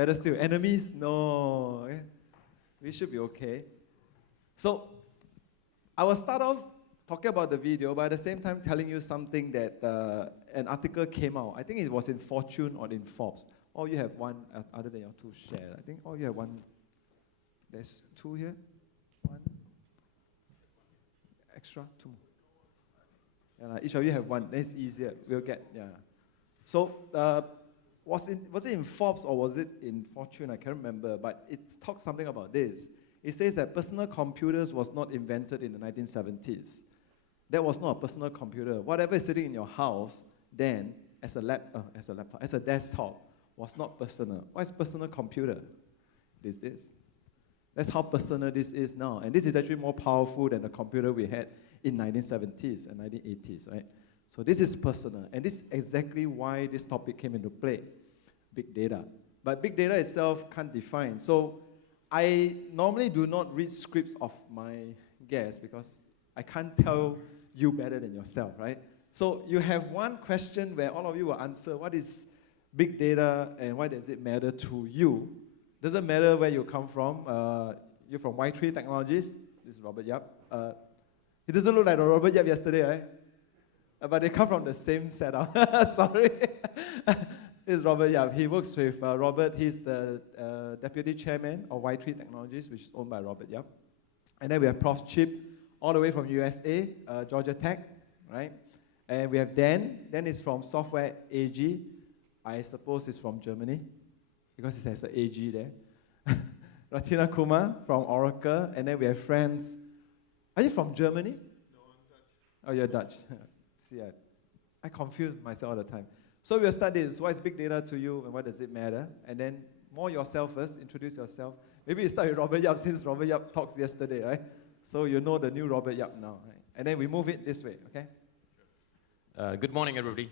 Better still, enemies? No. Okay. We should be okay. So, I will start off talking about the video, but at the same time telling you something that an article came out. I think it was in Fortune or in Forbes. All you have one, other than your two shared. I think all you have one. There's two here. One. Extra, two. Yeah, each of you have one. That's easier. We'll get, yeah. So, was it in Forbes or was it in Fortune? I can't remember, but it talks something about this. It says that personal computers was not invented in the 1970s. That was not a personal computer. Whatever is sitting in your house then, as a desktop, was not personal. What is personal computer? It is this. That's how personal this is now. And this is actually more powerful than the computer we had in 1970s and 1980s, right? So this is personal. And this is exactly why this topic came into play, big data. But big data itself can't define. So I normally do not read scripts of my guests because I can't tell you better than yourself, right? So you have one question where all of you will answer, what is big data and why does it matter to you? Doesn't matter where you come from. You're from Y3 Technologies. This is Robert Yap. He doesn't look like the Robert Yap yesterday, right? But they come from the same setup. Sorry. This is Robert Yap. He works with Robert. He's the deputy chairman of Y3 Technologies, which is owned by Robert Yap. And then we have Prof. Chip, all the way from USA, Georgia Tech, right? And we have Dan. Dan is from Software AG. I suppose he's from Germany, because it has an AG there. Rathinakumar from Oracle. And then we have Frans. Are you from Germany? No, I'm Dutch. Oh, you're Dutch. See, I confuse myself all the time. So we'll start this. What is big data to you and why does it matter? And then more yourself first, introduce yourself. Maybe you start with Robert Yap since Robert Yap talks yesterday, right? So you know the new Robert Yap now, right? And then we move it this way, okay? Good morning, everybody.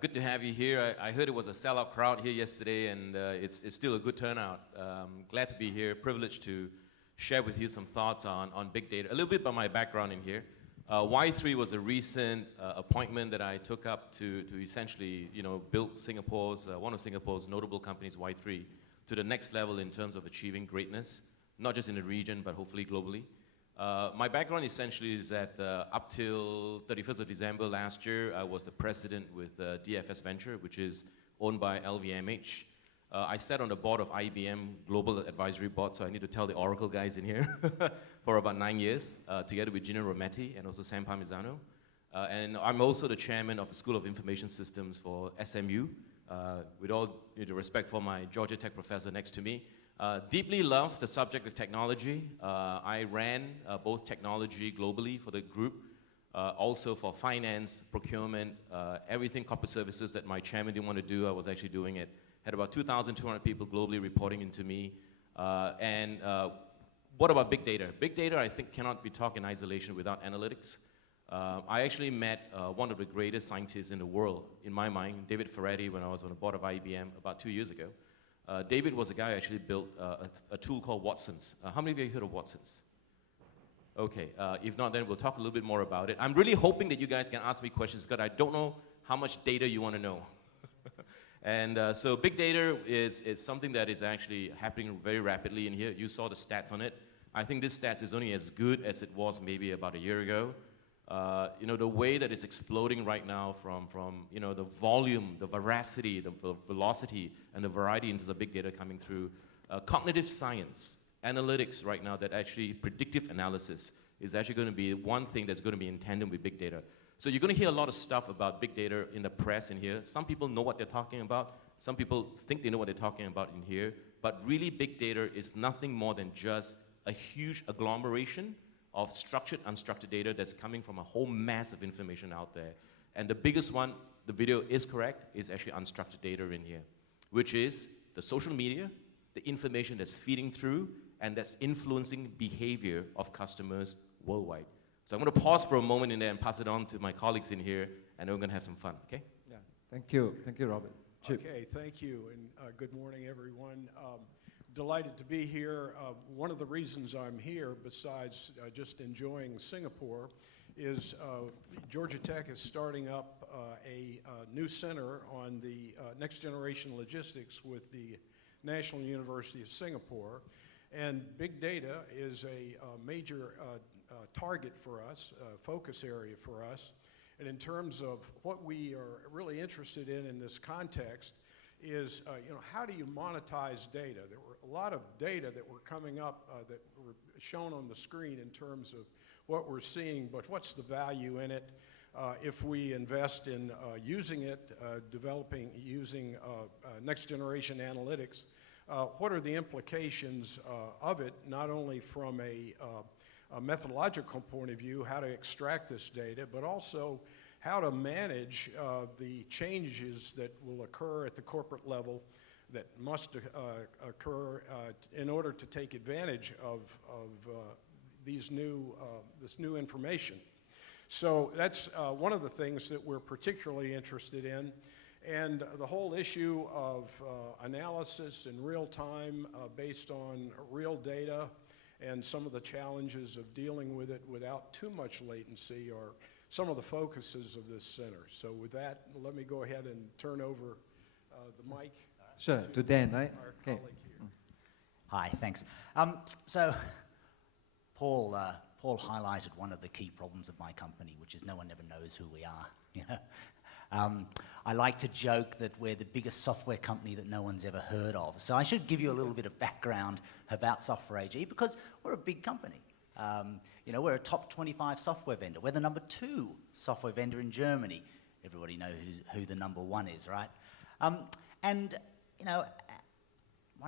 Good to have you here. I heard it was a sellout crowd here yesterday, and it's still a good turnout. Glad to be here, privileged to share with you some thoughts on big data. A little bit about my background in here. Y3 was a recent appointment that I took up to essentially, build one of Singapore's notable companies, Y3, to the next level in terms of achieving greatness, not just in the region, but hopefully globally. My background essentially is that up till 31st of December last year, I was the president with DFS Venture, which is owned by LVMH. I sat on the board of IBM Global Advisory Board, so I need to tell the Oracle guys in here, for about 9 years, together with Gino Rometty and also Sam Parmisano. And I'm also the chairman of the School of Information Systems for SMU, with all due respect for my Georgia Tech professor next to me. Deeply love the subject of technology. I ran both technology globally for the group, also for finance, procurement, everything corporate services that my chairman didn't want to do, I was actually doing it. Had about 2,200 people globally reporting into me. What about big data? Big data, I think, cannot be taught in isolation without analytics. I actually met one of the greatest scientists in the world, in my mind, David Ferretti, when I was on the board of IBM about 2 years ago. David was a guy who actually built a tool called Watson's. How many of you have heard of Watson's? Okay, if not, then we'll talk a little bit more about it. I'm really hoping that you guys can ask me questions, because I don't know how much data you want to know. And so big data is something that is actually happening very rapidly in here. You saw the stats on it. I think this stats is only as good as it was maybe about a year ago. The way that it's exploding right now from the volume, the veracity, the velocity, and the variety into the big data coming through. Cognitive science, analytics right now, that actually predictive analysis is actually going to be one thing that's going to be in tandem with big data. So you're going to hear a lot of stuff about big data in the press in here. Some people know what they're talking about. Some people think they know what they're talking about in here. But really, big data is nothing more than just a huge agglomeration of structured, unstructured data that's coming from a whole mass of information out there. And the biggest one, the video is correct, is actually unstructured data in here, which is the social media, the information that's feeding through, and that's influencing behavior of customers worldwide. So I'm going to pause for a moment in there and pass it on to my colleagues in here, and then we're going to have some fun, okay? Yeah, thank you, Robert. Chip. Okay, thank you, and good morning, everyone. Delighted to be here. One of the reasons I'm here, besides just enjoying Singapore, is Georgia Tech is starting up a new center on the next generation logistics with the National University of Singapore. And big data is a major target for us, focus area for us. And in terms of what we are really interested in this context is, how do you monetize data? There were a lot of data that were coming up that were shown on the screen in terms of what we're seeing, but what's the value in it? If we invest in using it, using next generation analytics, what are the implications of it, not only from a methodological point of view, how to extract this data, but also how to manage the changes that will occur at the corporate level that must occur in order to take advantage of this new information. So that's one of the things that we're particularly interested in. And the whole issue of analysis in real time based on real data and some of the challenges of dealing with it without too much latency are some of the focuses of this center. So with that, let me go ahead and turn over the mic. Sure, to Dan, right? Our Okay. colleague here. Hi, thanks. So Paul highlighted one of the key problems of my company, which is no one ever knows who we are. You know? I like to joke that we're the biggest software company that no one's ever heard of. So I should give you a little bit of background about Software AG because we're a big company. We're a top 25 software vendor. We're the number 2 software vendor in Germany. Everybody knows who the number 1 is, right? One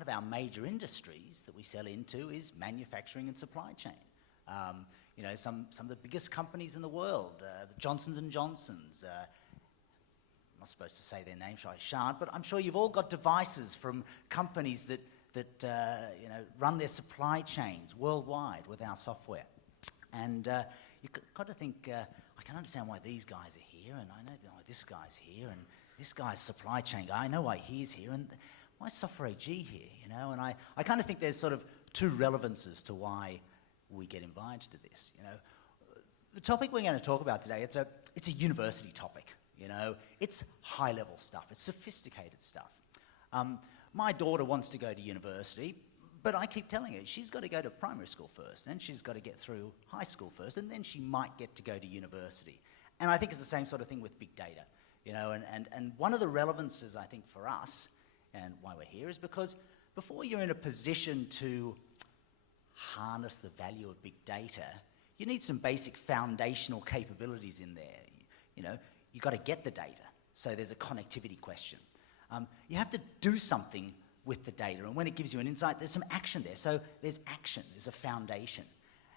of our major industries that we sell into is manufacturing and supply chain. Some of the biggest companies in the world, the Johnsons & Johnsons, I'm not supposed to say their names, so I shan't, but I'm sure you've all got devices from companies that run their supply chains worldwide with our software. And you've got to think, I can understand why these guys are here, and I know why this guy's here, and this guy's supply chain guy, I know why he's here, and why is Software AG here, And I kind of think there's sort of 2 relevances to why we get invited to this, The topic we're going to talk about today, it's a university topic, It's high-level stuff, it's sophisticated stuff. My daughter wants to go to university, but I keep telling her she's got to go to primary school first, then she's got to get through high school first, and then she might get to go to university. And I think it's the same sort of thing with big data, and one of the relevances, I think, for us, and why we're here, is because before you're in a position to harness the value of big data, you need some basic foundational capabilities in there. You've got to get the data, so there's a connectivity question. You have to do something with the data, and when it gives you an insight, there's some action there. So there's action, there's a foundation.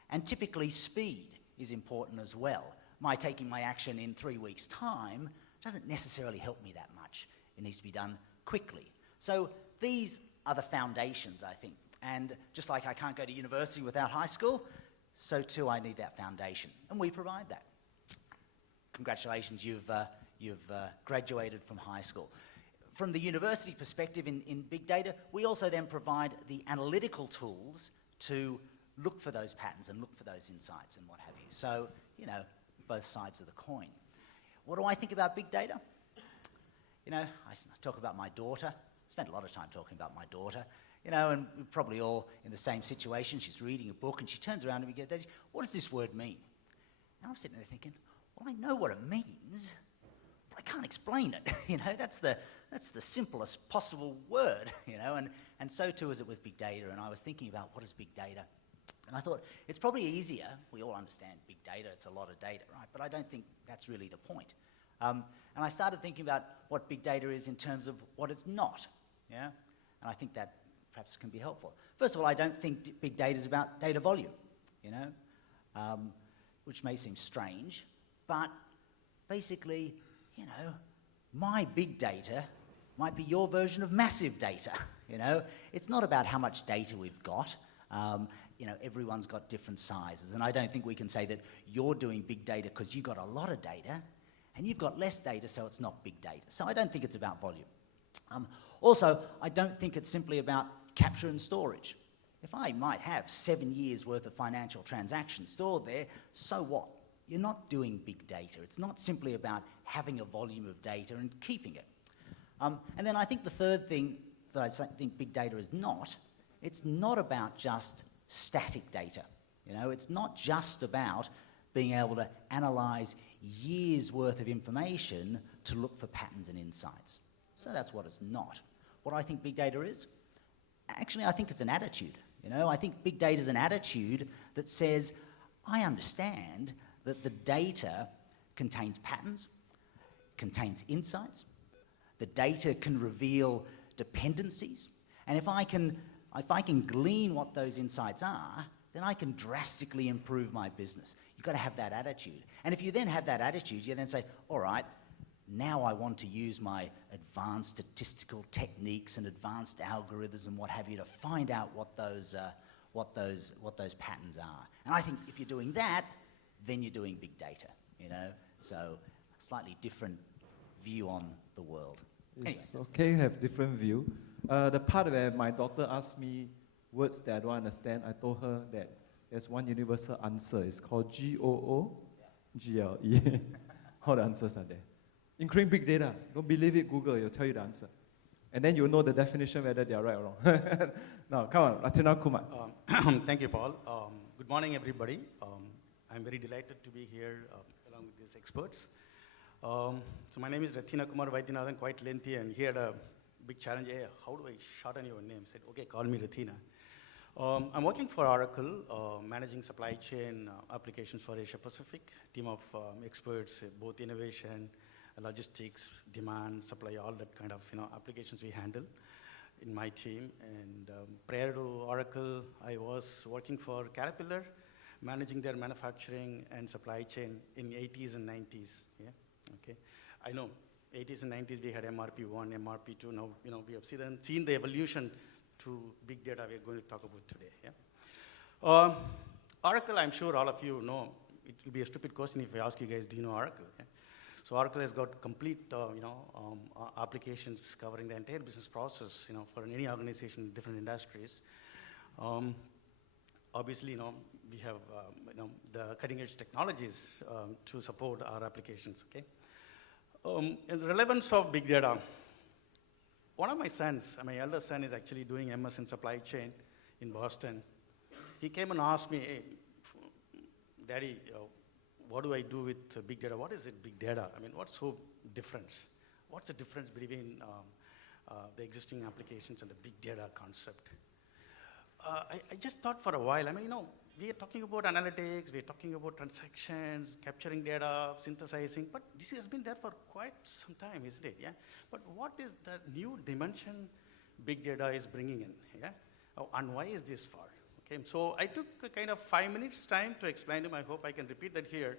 And typically speed is important as well. My taking my action in 3 weeks' time doesn't necessarily help me that much. It needs to be done quickly. So these are the foundations, I think. And just like I can't go to university without high school, so too I need that foundation. And we provide that. Congratulations, you've graduated from high school. From the university perspective in big data, we also then provide the analytical tools to look for those patterns and look for those insights and what have you. So, both sides of the coin. What do I think about big data? I talk about my daughter. Spent a lot of time talking about my daughter. And we're probably all in the same situation. She's reading a book and she turns around to me and goes, "Daddy, what does this word mean?" And I'm sitting there thinking, well, I know what it means, but I can't explain it. That's the simplest possible word, and so too is it with big data. And I was thinking about what is big data. And I thought, it's probably easier. We all understand big data. It's a lot of data, right? But I don't think that's really the point. And I started thinking about what big data is in terms of what it's not, And I think that perhaps can be helpful. First of all, I don't think big data is about data volume, which may seem strange, but basically, my big data might be your version of massive data, It's not about how much data we've got. Everyone's got different sizes, and I don't think we can say that you're doing big data because you've got a lot of data, and you've got less data, so it's not big data. So I don't think it's about volume. Also, I don't think it's simply about capture and storage. If I might have 7 years' worth of financial transactions stored there, so what? You're not doing big data. It's not simply about having a volume of data and keeping it. And then I think the that think big data is not, it's not about just static data. You know, it's not just about being able to analyze years' worth of information to look for patterns and insights. So that's what it's not. What I think big data is, actually I think it's an attitude. You know, I think big data is an attitude that says, I understand that the data contains patterns, contains insights, the data can reveal dependencies, and if I can glean what those insights are, then I can drastically improve my business. You've got to have that attitude. And if you then have that attitude, you then say, all right, now I want to use my advanced statistical techniques and advanced algorithms and what have you to find out what those patterns are. And I think if you're doing that, then you're doing big data, you know? So a slightly different view on the world. It's okay, you have different view. The part where my daughter asked me words that I don't understand, I told her that there's one universal answer. It's called GOOGLE. All the answers are there. Including big data. Don't believe it, Google, it'll tell you the answer. And then you'll know the definition whether they are right or wrong. Now, come on, Rathinakumar. Thank you, Paul. Good morning, everybody. I'm very delighted to be here along with these experts. So my name is Rathinakumar Vaidyanathan, quite lengthy, and he had a big challenge. Hey, how do I shorten your name? I said, okay, call me Rathina. I'm working for Oracle, managing supply chain applications for Asia Pacific, team of experts, both innovation, logistics, demand, supply, all that kind of applications we handle in my team. And prior to Oracle, I was working for Caterpillar, managing their manufacturing and supply chain in 80s and 90s. Yeah, okay. I know 80s and 90s we had MRP1, MRP2. Now we have seen the evolution to big data we're going to talk about today. Yeah. Oracle, I'm sure all of you know. It will be a stupid question if I ask you guys, do you know Oracle? Yeah? So Oracle has got complete, applications covering the entire business process, for any organization in different industries. Obviously, we have, the cutting-edge technologies to support our applications. Okay. In the relevance of big data, one of my sons, my elder son, is actually doing MS in supply chain in Boston. He came and asked me, hey, Daddy, what do I do with big data? What is it, big data? I mean, what's so different? What's the difference between the existing applications and the big data concept? I just thought for a while, we are talking about analytics, we are talking about transactions, capturing data, synthesizing, but this has been there for quite some time, isn't it? Yeah. But what is the new dimension big data is bringing in? Yeah. And why is this far? Okay. So I took a kind of 5 minutes time to explain to him. I hope I can repeat that here.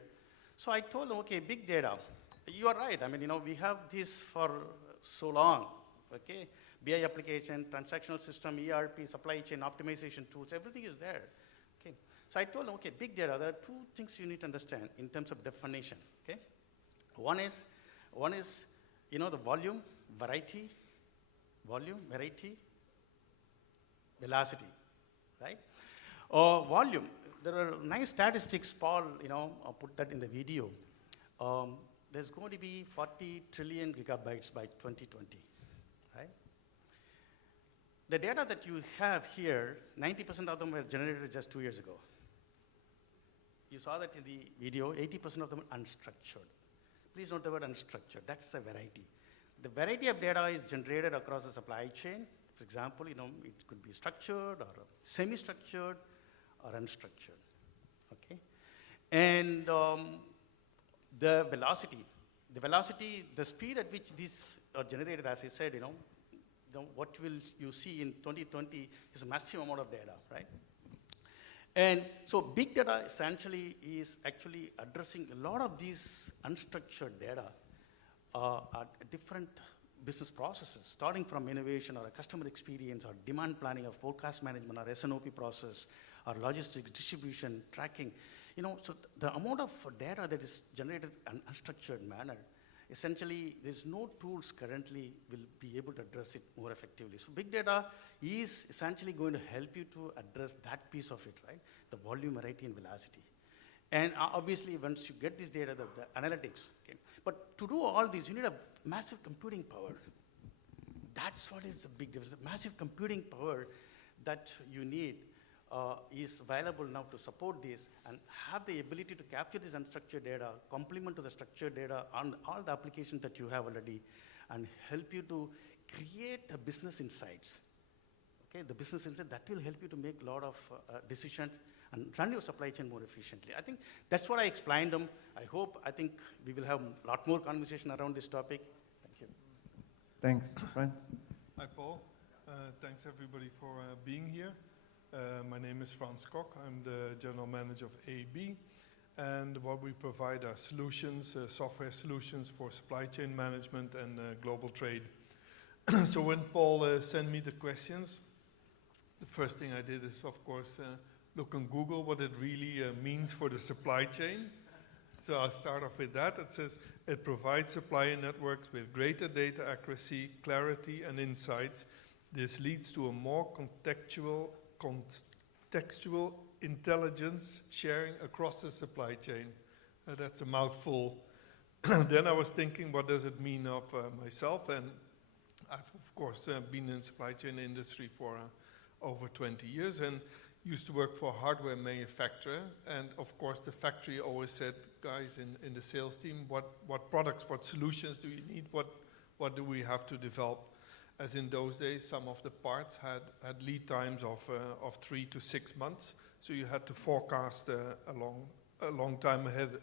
So I told him, okay, big data. You are right. We have this for so long. Okay. BI application, transactional system, ERP, supply chain optimization tools, everything is there. Okay. So I told him, okay, big data, there are two things you need to understand in terms of definition. Okay. One is the volume, variety, velocity, right? Volume, there are nice statistics, Paul, I'll put that in the video. There's going to be 40 trillion gigabytes by 2020, right? The data that you have here, 90% of them were generated just 2 years ago. You saw that in the video, 80% of them are unstructured. Please note the word unstructured, that's the variety. The variety of data is generated across the supply chain. For example, it could be structured or semi-structured or unstructured, okay? And the velocity, the speed at which these are generated, as I said, what will you see in 2020 is a massive amount of data, right? And so big data essentially is actually addressing a lot of these unstructured data at different business processes, starting from innovation or a customer experience or demand planning or forecast management or S&OP process or logistics, distribution, tracking. So the amount of data that is generated in an unstructured manner, essentially there's no tools currently will be able to address it more effectively. So big data is essentially going to help you to address that piece of it, right? The volume, variety, and velocity. And obviously, once you get this data, the analytics. Okay? But to do all this, you need a massive computing power. That's what is the big difference. The massive computing power that you need is available now to support this and have the ability to capture this unstructured data, complement to the structured data on all the applications that you have already, and help you to create a business insights. Okay, the business insight that will help you to make a lot of decisions and run your supply chain more efficiently. I think that's what I explained them. I think we will have a lot more conversation around this topic. Thank you. Thanks, Frans. Hi, Paul. Thanks, everybody, for being here. My name is Frans. I'm the General Manager of AEB. And what we provide are solutions, software solutions for supply chain management and global trade. So when Paul sent me the questions, the first thing I did is, of course, look on Google what it really means for the supply chain. So I'll start off with that. It says, it provides supplier networks with greater data accuracy, clarity, and insights. This leads to a more contextual intelligence sharing across the supply chain. That's a mouthful. Then I was thinking, what does it mean of myself? And I've, of course, been in the supply chain industry for over 20 years and used to work for a hardware manufacturer. And of course, the factory always said, guys in the sales team, what products, what solutions do you need? What do we have to develop? As in those days, some of the parts had lead times of 3 to 6 months. So you had to forecast a long time ahead.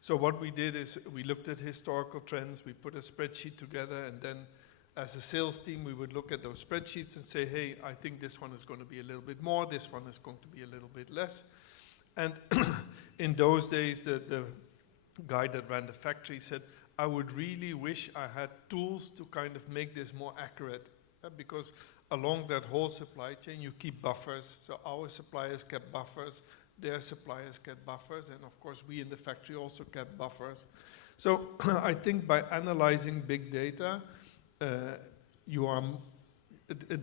So what we did is we looked at historical trends, we put a spreadsheet together, and then as a sales team, we would look at those spreadsheets and say, hey, I think this one is going to be a little bit more, this one is going to be a little bit less. And in those days, the guy that ran the factory said, I would really wish I had tools to kind of make this more accurate. Because along that whole supply chain, you keep buffers. So our suppliers kept buffers, their suppliers kept buffers, and of course, we in the factory also kept buffers. So I think by analyzing big data, it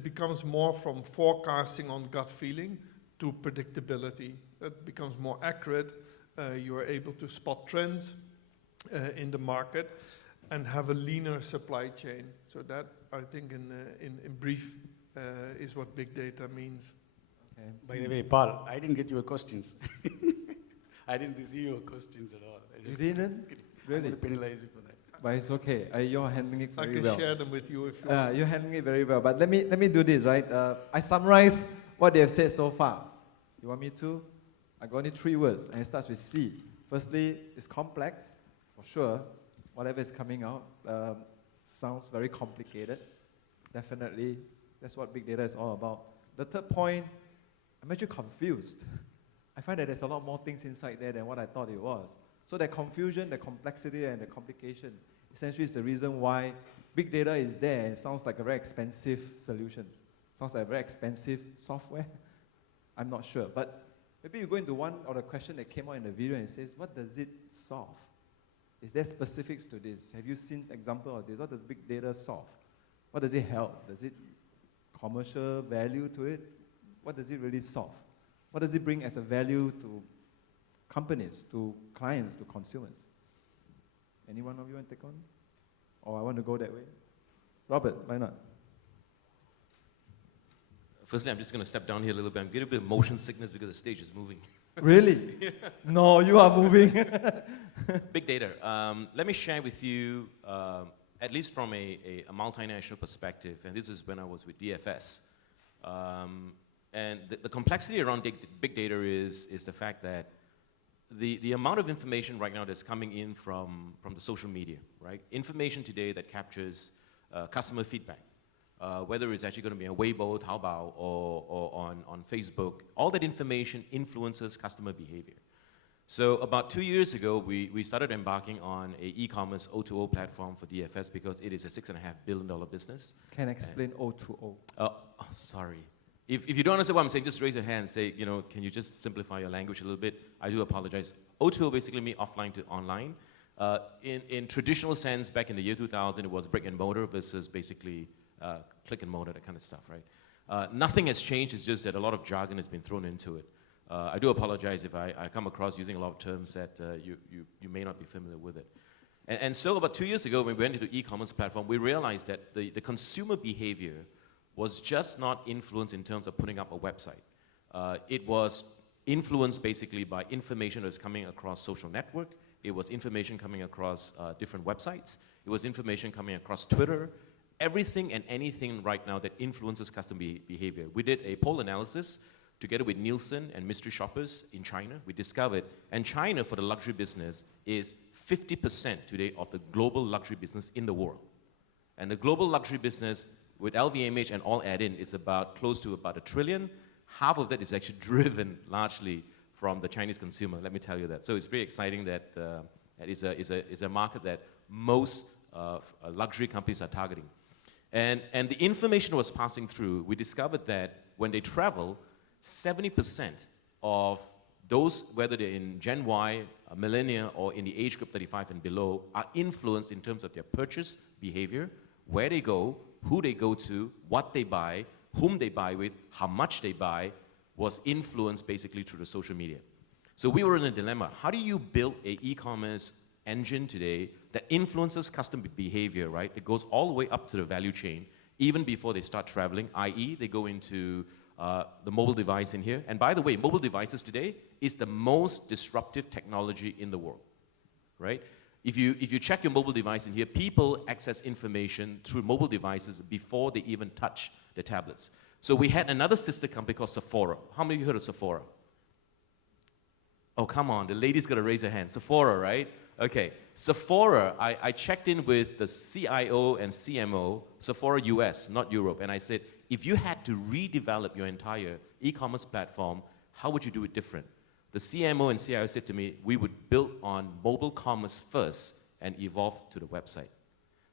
becomes more from forecasting on gut feeling to predictability. It becomes more accurate. You are able to spot trends in the market and have a leaner supply chain. So that, I think, in brief, is what big data means. Okay. By the way, Paul, I didn't get your questions. I didn't receive your questions at all. You didn't? Really? I'm going to penalize you for that. But it's okay. You're handling it very I can well. share them with you if you want. You're handling it very well. But let me do this, right? I summarize what they have said so far. You want me to? I got only 3 words, and it starts with C. Firstly, it's complex, for sure. Whatever is coming out sounds very complicated. Definitely, that's what big data is all about. The third point, I'm actually confused. I find that there's a lot more things inside there than what I thought it was. So that confusion, the complexity, and the complication essentially is the reason why big data is there and sounds like a very expensive solution. Sounds like a very expensive software. I'm not sure. But maybe you go into one of the questions that came out in the video and it says, what does it solve? Is there specifics to this? Have you seen example of this? What does big data solve? What does it help? Does it commercial value to it? What does it really solve? What does it bring as a value to companies, to clients, to consumers? Any one of you want to take on? Or I want to go that way? Robert, why not? Firstly, I'm just going to step down here a little bit. I'm getting a bit of motion sickness because the stage is moving. Really? No, you are moving. Big data. Let me share with you, at least from a multinational perspective, and this is when I was with DFS. And the complexity around big data is the fact that the amount of information right now that's coming in from the social media, right? Information today that captures customer feedback, whether it's actually going to be on Weibo, Taobao, or on Facebook, all that information influences customer behavior. So about 2 years ago, we started embarking on an e-commerce O2O platform for DFS because it is a $6.5 billion business. Can I explain O2O? Sorry. If you don't understand what I'm saying, just raise your hand and say, can you just simplify your language a little bit? I do apologize. O2O basically means offline to online. In traditional sense, back in the year 2000, it was brick and mortar versus basically click and mortar, that kind of stuff, right? Nothing has changed, it's just that a lot of jargon has been thrown into it. I do apologize if I come across using a lot of terms that you may not be familiar with it. And so about 2 years ago, when we went into e-commerce platform, we realized that the consumer behavior was just not influenced in terms of putting up a website. It was influenced basically by information that was coming across social network. It was information coming across different websites. It was information coming across Twitter. Everything and anything right now that influences customer behavior. We did a poll analysis together with Nielsen and mystery shoppers in China. We discovered, and China for the luxury business is 50% today of the global luxury business in the world. And the global luxury business with LVMH and all add in is about close to about $1 trillion. Half of that is actually driven largely from the Chinese consumer, let me tell you that. So it's very exciting that it is a market that most luxury companies are targeting. And the information was passing through. We discovered that when they travel, 70% of those, whether they're in Gen Y, millennia, or in the age group 35 and below, are influenced in terms of their purchase behavior, where they go, who they go to, what they buy, whom they buy with, how much they buy, was influenced basically through the social media. So we were in a dilemma. How do you build an e-commerce engine today that influences customer behavior, right? It goes all the way up to the value chain, even before they start traveling, i.e. they go into the mobile device in here. And by the way, mobile devices today is the most disruptive technology in the world, right? If you check your mobile device in here, people access information through mobile devices before they even touch the tablets. So we had another sister company called Sephora. How many of you heard of Sephora? Oh, come on, the ladies gotta raise her hand. Sephora, right? Okay, Sephora, I checked in with the CIO and CMO, Sephora US, not Europe, and I said, if you had to redevelop your entire e-commerce platform, how would you do it different? The CMO and CIO said to me, we would build on mobile commerce first and evolve to the website.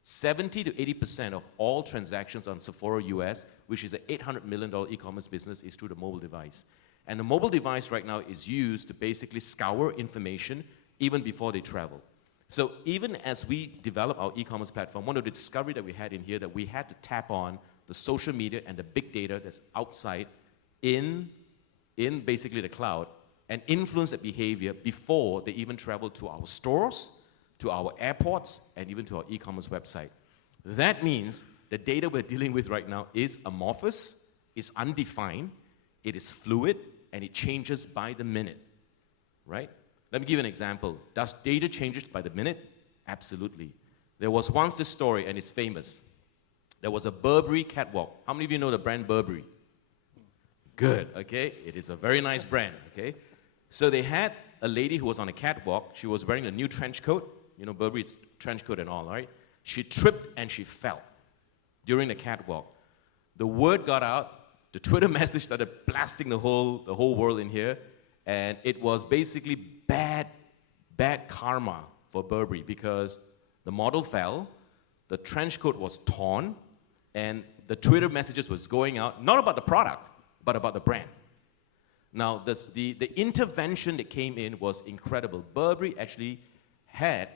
70 to 80% of all transactions on Sephora US, which is an $800 million e-commerce business, is through the mobile device. And the mobile device right now is used to basically scour information even before they travel. So even as we develop our e-commerce platform, one of the discovery that we had in here that we had to tap on the social media and the big data that's outside in basically the cloud and influence that behavior before they even travel to our stores, to our airports, and even to our e-commerce website. That means the data we're dealing with right now is amorphous, is undefined, it is fluid, and it changes by the minute, right? Let me give you an example. Does data change by the minute? Absolutely. There was once this story, and it's famous. There was a Burberry catwalk. How many of you know the brand Burberry? Good, okay? It is a very nice brand, okay? So they had a lady who was on a catwalk. She was wearing a new trench coat. You know, Burberry's trench coat and all, right? She tripped and she fell during the catwalk. The word got out. The Twitter message started blasting the whole world in here. And it was basically bad karma for Burberry because the model fell, the trench coat was torn, and the Twitter messages was going out, not about the product, but about the brand. Now, the intervention that came in was incredible. Burberry actually had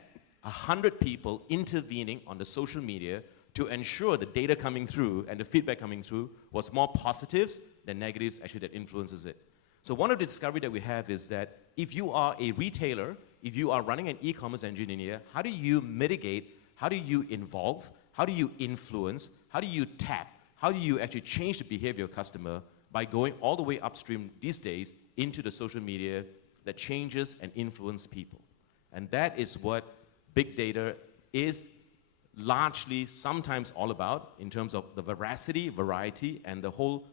100 people intervening on the social media to ensure the data coming through and the feedback coming through was more positives than negatives actually that influences it. So one of the discovery that we have is that if you are a retailer, if you are running an e-commerce engine in here, how do you mitigate, how do you involve, how do you influence, how do you tap, how do you actually change the behavior of customer by going all the way upstream these days into the social media that changes and influences people. And that is what big data is largely sometimes all about in terms of the veracity, variety, and the whole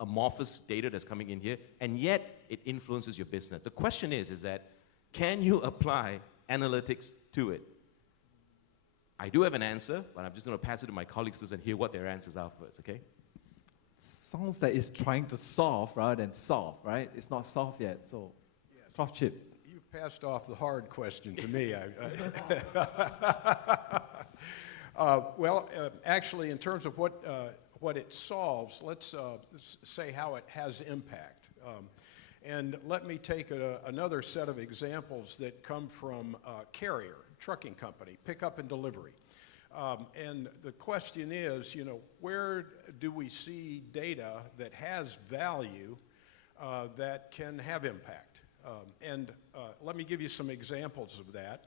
amorphous data that's coming in here, and yet it influences your business. The question is that can you apply analytics to it? I do have an answer, but I'm just going to pass it to my colleagues first and hear what their answers are first, okay? Sounds like it's trying to solve rather than solve, right? It's not solved yet, so Yes. Prof. Chip. You've passed off the hard question to me. Actually, in terms of what it solves, let's say how it has impact. And let me take another set of examples that come from Carrier, trucking company, pickup and delivery. And the question is, where do we see data that has value that can have impact? And let me give you some examples of that.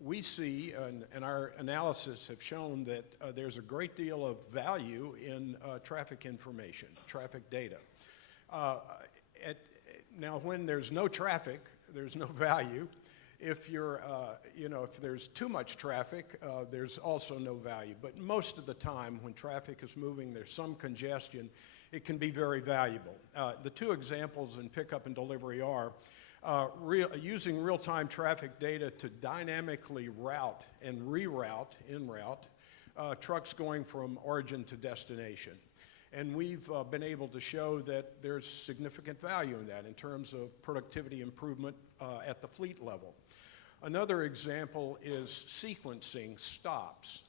we see, and our analysis have shown that there's a great deal of value in traffic information, traffic data. Now, when there's no traffic, there's no value. If you're, if there's too much traffic, there's also no value. But most of the time, when traffic is moving, there's some congestion, it can be very valuable. The two examples in pickup and delivery are using real-time traffic data to dynamically route and reroute, en route, trucks going from origin to destination. And we've been able to show that there's significant value in that in terms of productivity improvement at the fleet level. Another example is sequencing stops,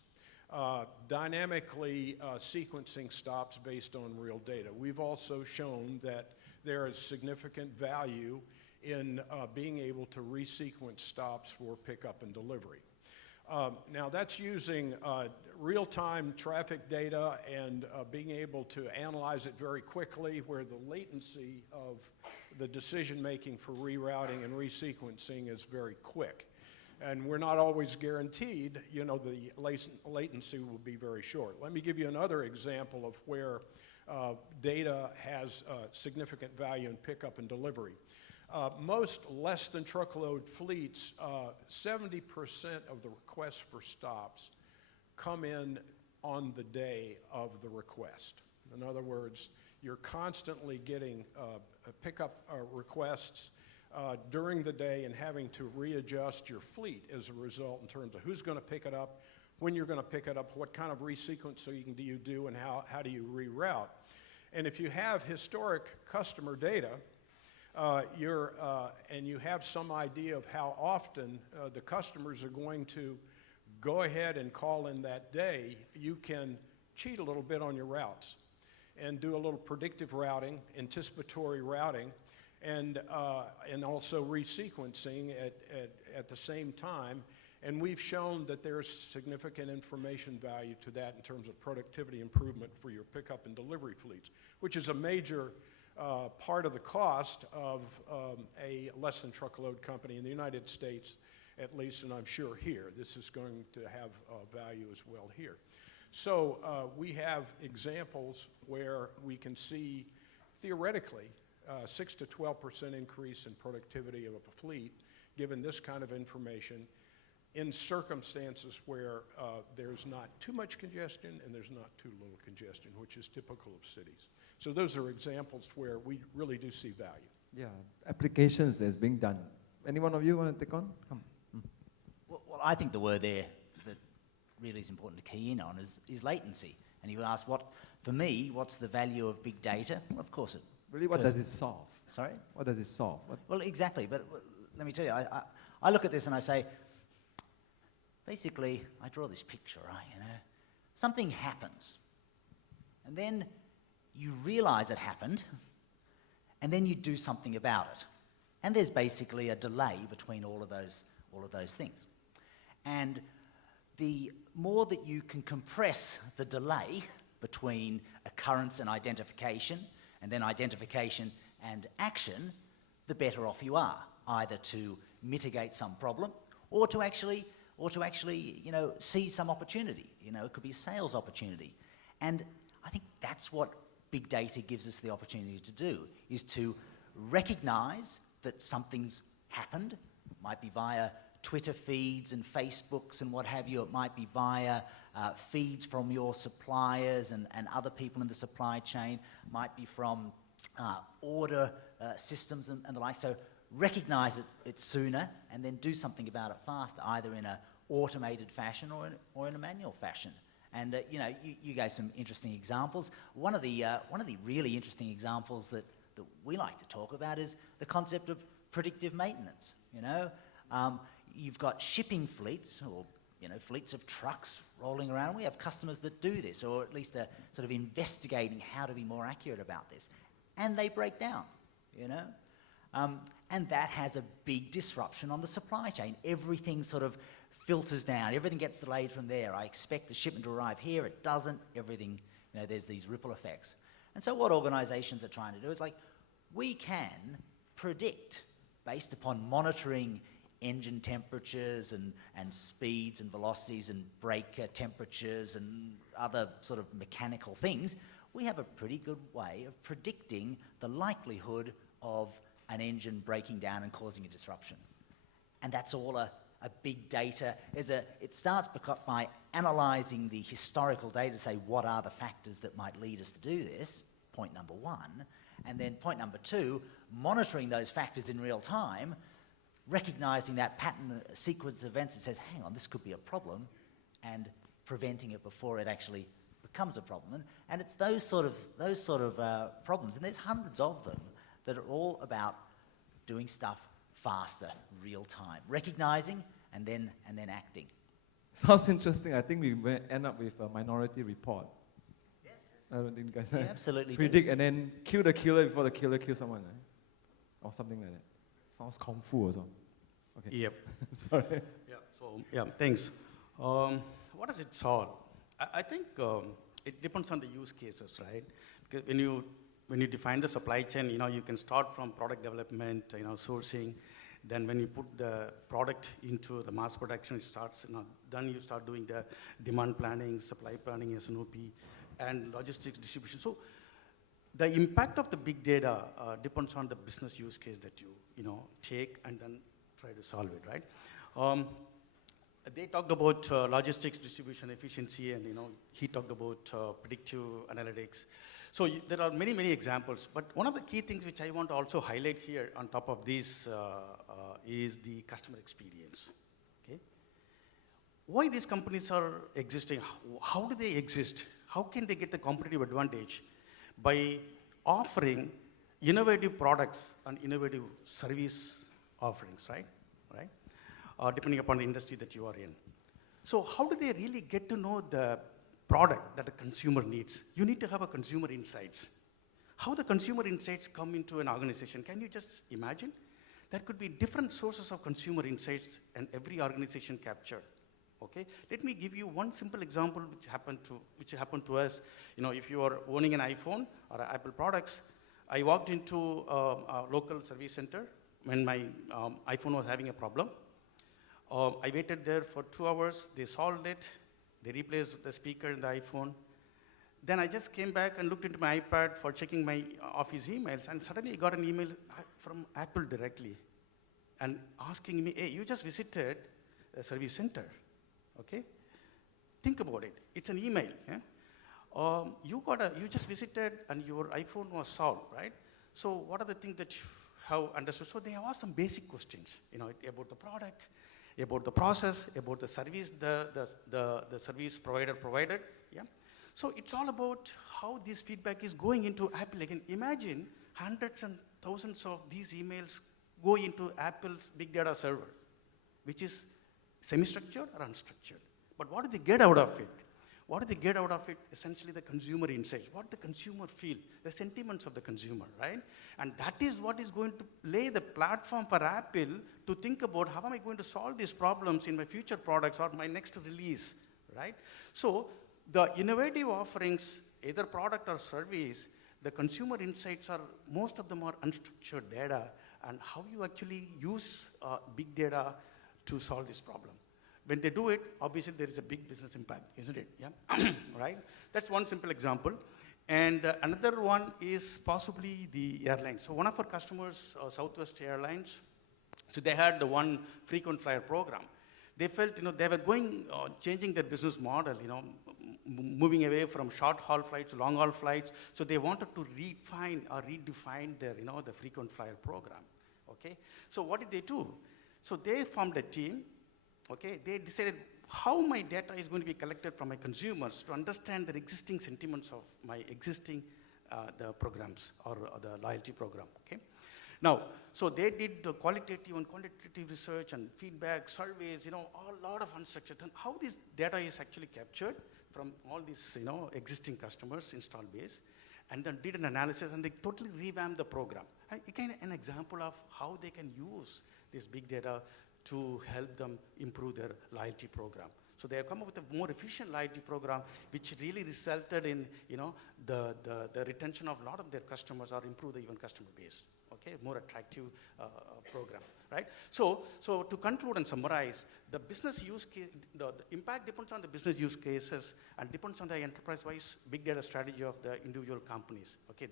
dynamically sequencing stops based on real data. We've also shown that there is significant value in being able to resequence stops for pickup and delivery. Now that's using real-time traffic data and being able to analyze it very quickly, where the latency of the decision-making for rerouting and resequencing is very quick. And we're not always guaranteed, the latency will be very short. Let me give you another example of where data has significant value in pickup and delivery. Most less than truckload fleets, 70% of the requests for stops come in on the day of the request. In other words, you're constantly getting pickup requests during the day and having to readjust your fleet as a result in terms of who's going to pick it up, when you're going to pick it up, what kind of resequencing do you do, and how do you reroute. And if you have historic customer data, and you have some idea of how often the customers are going to go ahead and call in that day, you can cheat a little bit on your routes and do a little predictive routing, anticipatory routing, and also resequencing at the same time. And we've shown that there's significant information value to that in terms of productivity improvement for your pickup and delivery fleets, which is a major part of the cost of a less than truckload company in the United States, at least, and I'm sure here. This is going to have value as well here. So we have examples where we can see, theoretically, 6 to 12% increase in productivity of a fleet, given this kind of information, in circumstances where there's not too much congestion and there's not too little congestion, which is typical of cities. So those are examples where we really do see value. Yeah, applications that's being done. Any one of you want to take on? Come. Well, I think the word there that really is important to key in on is latency. And you ask, for me, what's the value of big data? Well, of course it. Really, what does it solve? Sorry? What does it solve? Well, exactly. But let me tell you, I look at this and I say, basically, I draw this picture, right? Something happens, and then you realize it happened, and then you do something about it. And there's basically a delay between all of those things. And the more that you can compress the delay between occurrence and identification, and then identification and action, the better off you are, either to mitigate some problem or to actually seize some opportunity. It could be a sales opportunity. And I think that's what big data gives us the opportunity to do, is to recognize that something's happened. It might be via Twitter feeds and Facebooks and what have you. It might be via feeds from your suppliers and other people in the supply chain. It might be from order systems and the like. So recognize it sooner and then do something about it faster, either in an automated fashion or in a manual fashion. And you gave some interesting examples. One of the really interesting examples that we like to talk about is the concept of predictive maintenance. You've got shipping fleets or fleets of trucks rolling around. We have customers that do this, or at least are sort of investigating how to be more accurate about this, and they break down. And that has a big disruption on the supply chain. Everything sort of filters down. Everything gets delayed from there. I expect the shipment to arrive here. It doesn't. Everything, there's these ripple effects. And so what organizations are trying to do is we can predict, based upon monitoring engine temperatures and speeds and velocities and brake temperatures and other sort of mechanical things, we have a pretty good way of predicting the likelihood of an engine breaking down and causing a disruption. And that's all a big data. It starts by analysing the historical data to say what are the factors that might lead us to do this, point number one. And then point number two, monitoring those factors in real time, recognising that pattern sequence of events that says, hang on, this could be a problem, and preventing it before it actually becomes a problem. And it's those sort of problems, and there's hundreds of them, that are all about doing stuff faster, real time, recognising and then acting. Sounds interesting. I think we may end up with a Minority Report. Yes. I don't think you guys Yeah, absolutely. predict and then kill the killer before the killer kills someone, right? Or something like that. Sounds kung fu also. Okay. Yep. Sorry. Yeah. So yeah, thanks. What does it solve? I think it depends on the use cases, right? Because when you define the supply chain, you can start from product development, sourcing. Then when you put the product into the mass production, it starts. Then you start doing the demand planning, supply planning, S&OP, and logistics distribution. So the impact of the big data depends on the business use case that you take and then try to solve it, right? They talked about logistics distribution efficiency, and he talked about predictive analytics. So there are many, many examples, but one of the key things which I want to also highlight here on top of this is the customer experience. Okay? Why these companies are existing? How do they exist? How can they get the competitive advantage? By offering innovative products and innovative service offerings, right? Depending upon the industry that you are in. So how do they really get to know the product that the consumer needs? You need to have a consumer insights. How the consumer insights come into an organization, can you just imagine? There could be different sources of consumer insights and every organization captured. Okay? Let me give you one simple example which happened to us. If you are owning an iPhone or Apple products, I walked into a local service center when my iPhone was having a problem. I waited there for 2 hours. They solved it. They replaced the speaker in the iPhone. Then I just came back and looked into my iPad for checking my office emails, and suddenly I got an email from Apple directly and asking me, hey, you just visited a service center, okay? Think about it. It's an email. Yeah? You just visited and your iPhone was solved, right? So what are the things that you have understood? So they have asked some basic questions, about the product, about the process, about the service the service provider provided. Yeah? So it's all about how this feedback is going into Apple. Again, imagine hundreds and thousands of these emails go into Apple's big data server, which is semi-structured or unstructured. But what do they get out of it? What do they get out of it? Essentially the consumer insights, what the consumer feel, the sentiments of the consumer, right? And that is what is going to lay the platform for Apple to think about how am I going to solve these problems in my future products or my next release, right? So the innovative offerings, either product or service, the consumer insights most of them are unstructured data, and how you actually use big data to solve this problem. When they do it, obviously there is a big business impact, isn't it? Yeah, right? That's one simple example. And another one is possibly the airlines. So one of our customers, Southwest Airlines, so they had the one frequent flyer program. They felt, they were changing their business model, moving away from short haul flights to long haul flights. So they wanted to refine or redefine their, the frequent flyer program. Okay. So what did they do? So they formed a team. Okay, they decided how my data is going to be collected from my consumers to understand the existing sentiments of my existing the programs or the loyalty program. Okay, now so they did the qualitative and quantitative research and feedback surveys. A lot of unstructured. And how this data is actually captured from all these existing customers install base, and then did an analysis, and they totally revamped the program. Again, an example of how they can use this big data to help them improve their loyalty program. So they have come up with a more efficient loyalty program, which really resulted in, the retention of a lot of their customers or improve the even customer base. Okay, more attractive program, right? So to conclude and summarize, the business use case, the impact depends on the business use cases and depends on the enterprise-wise big data strategy of the individual companies. Okay,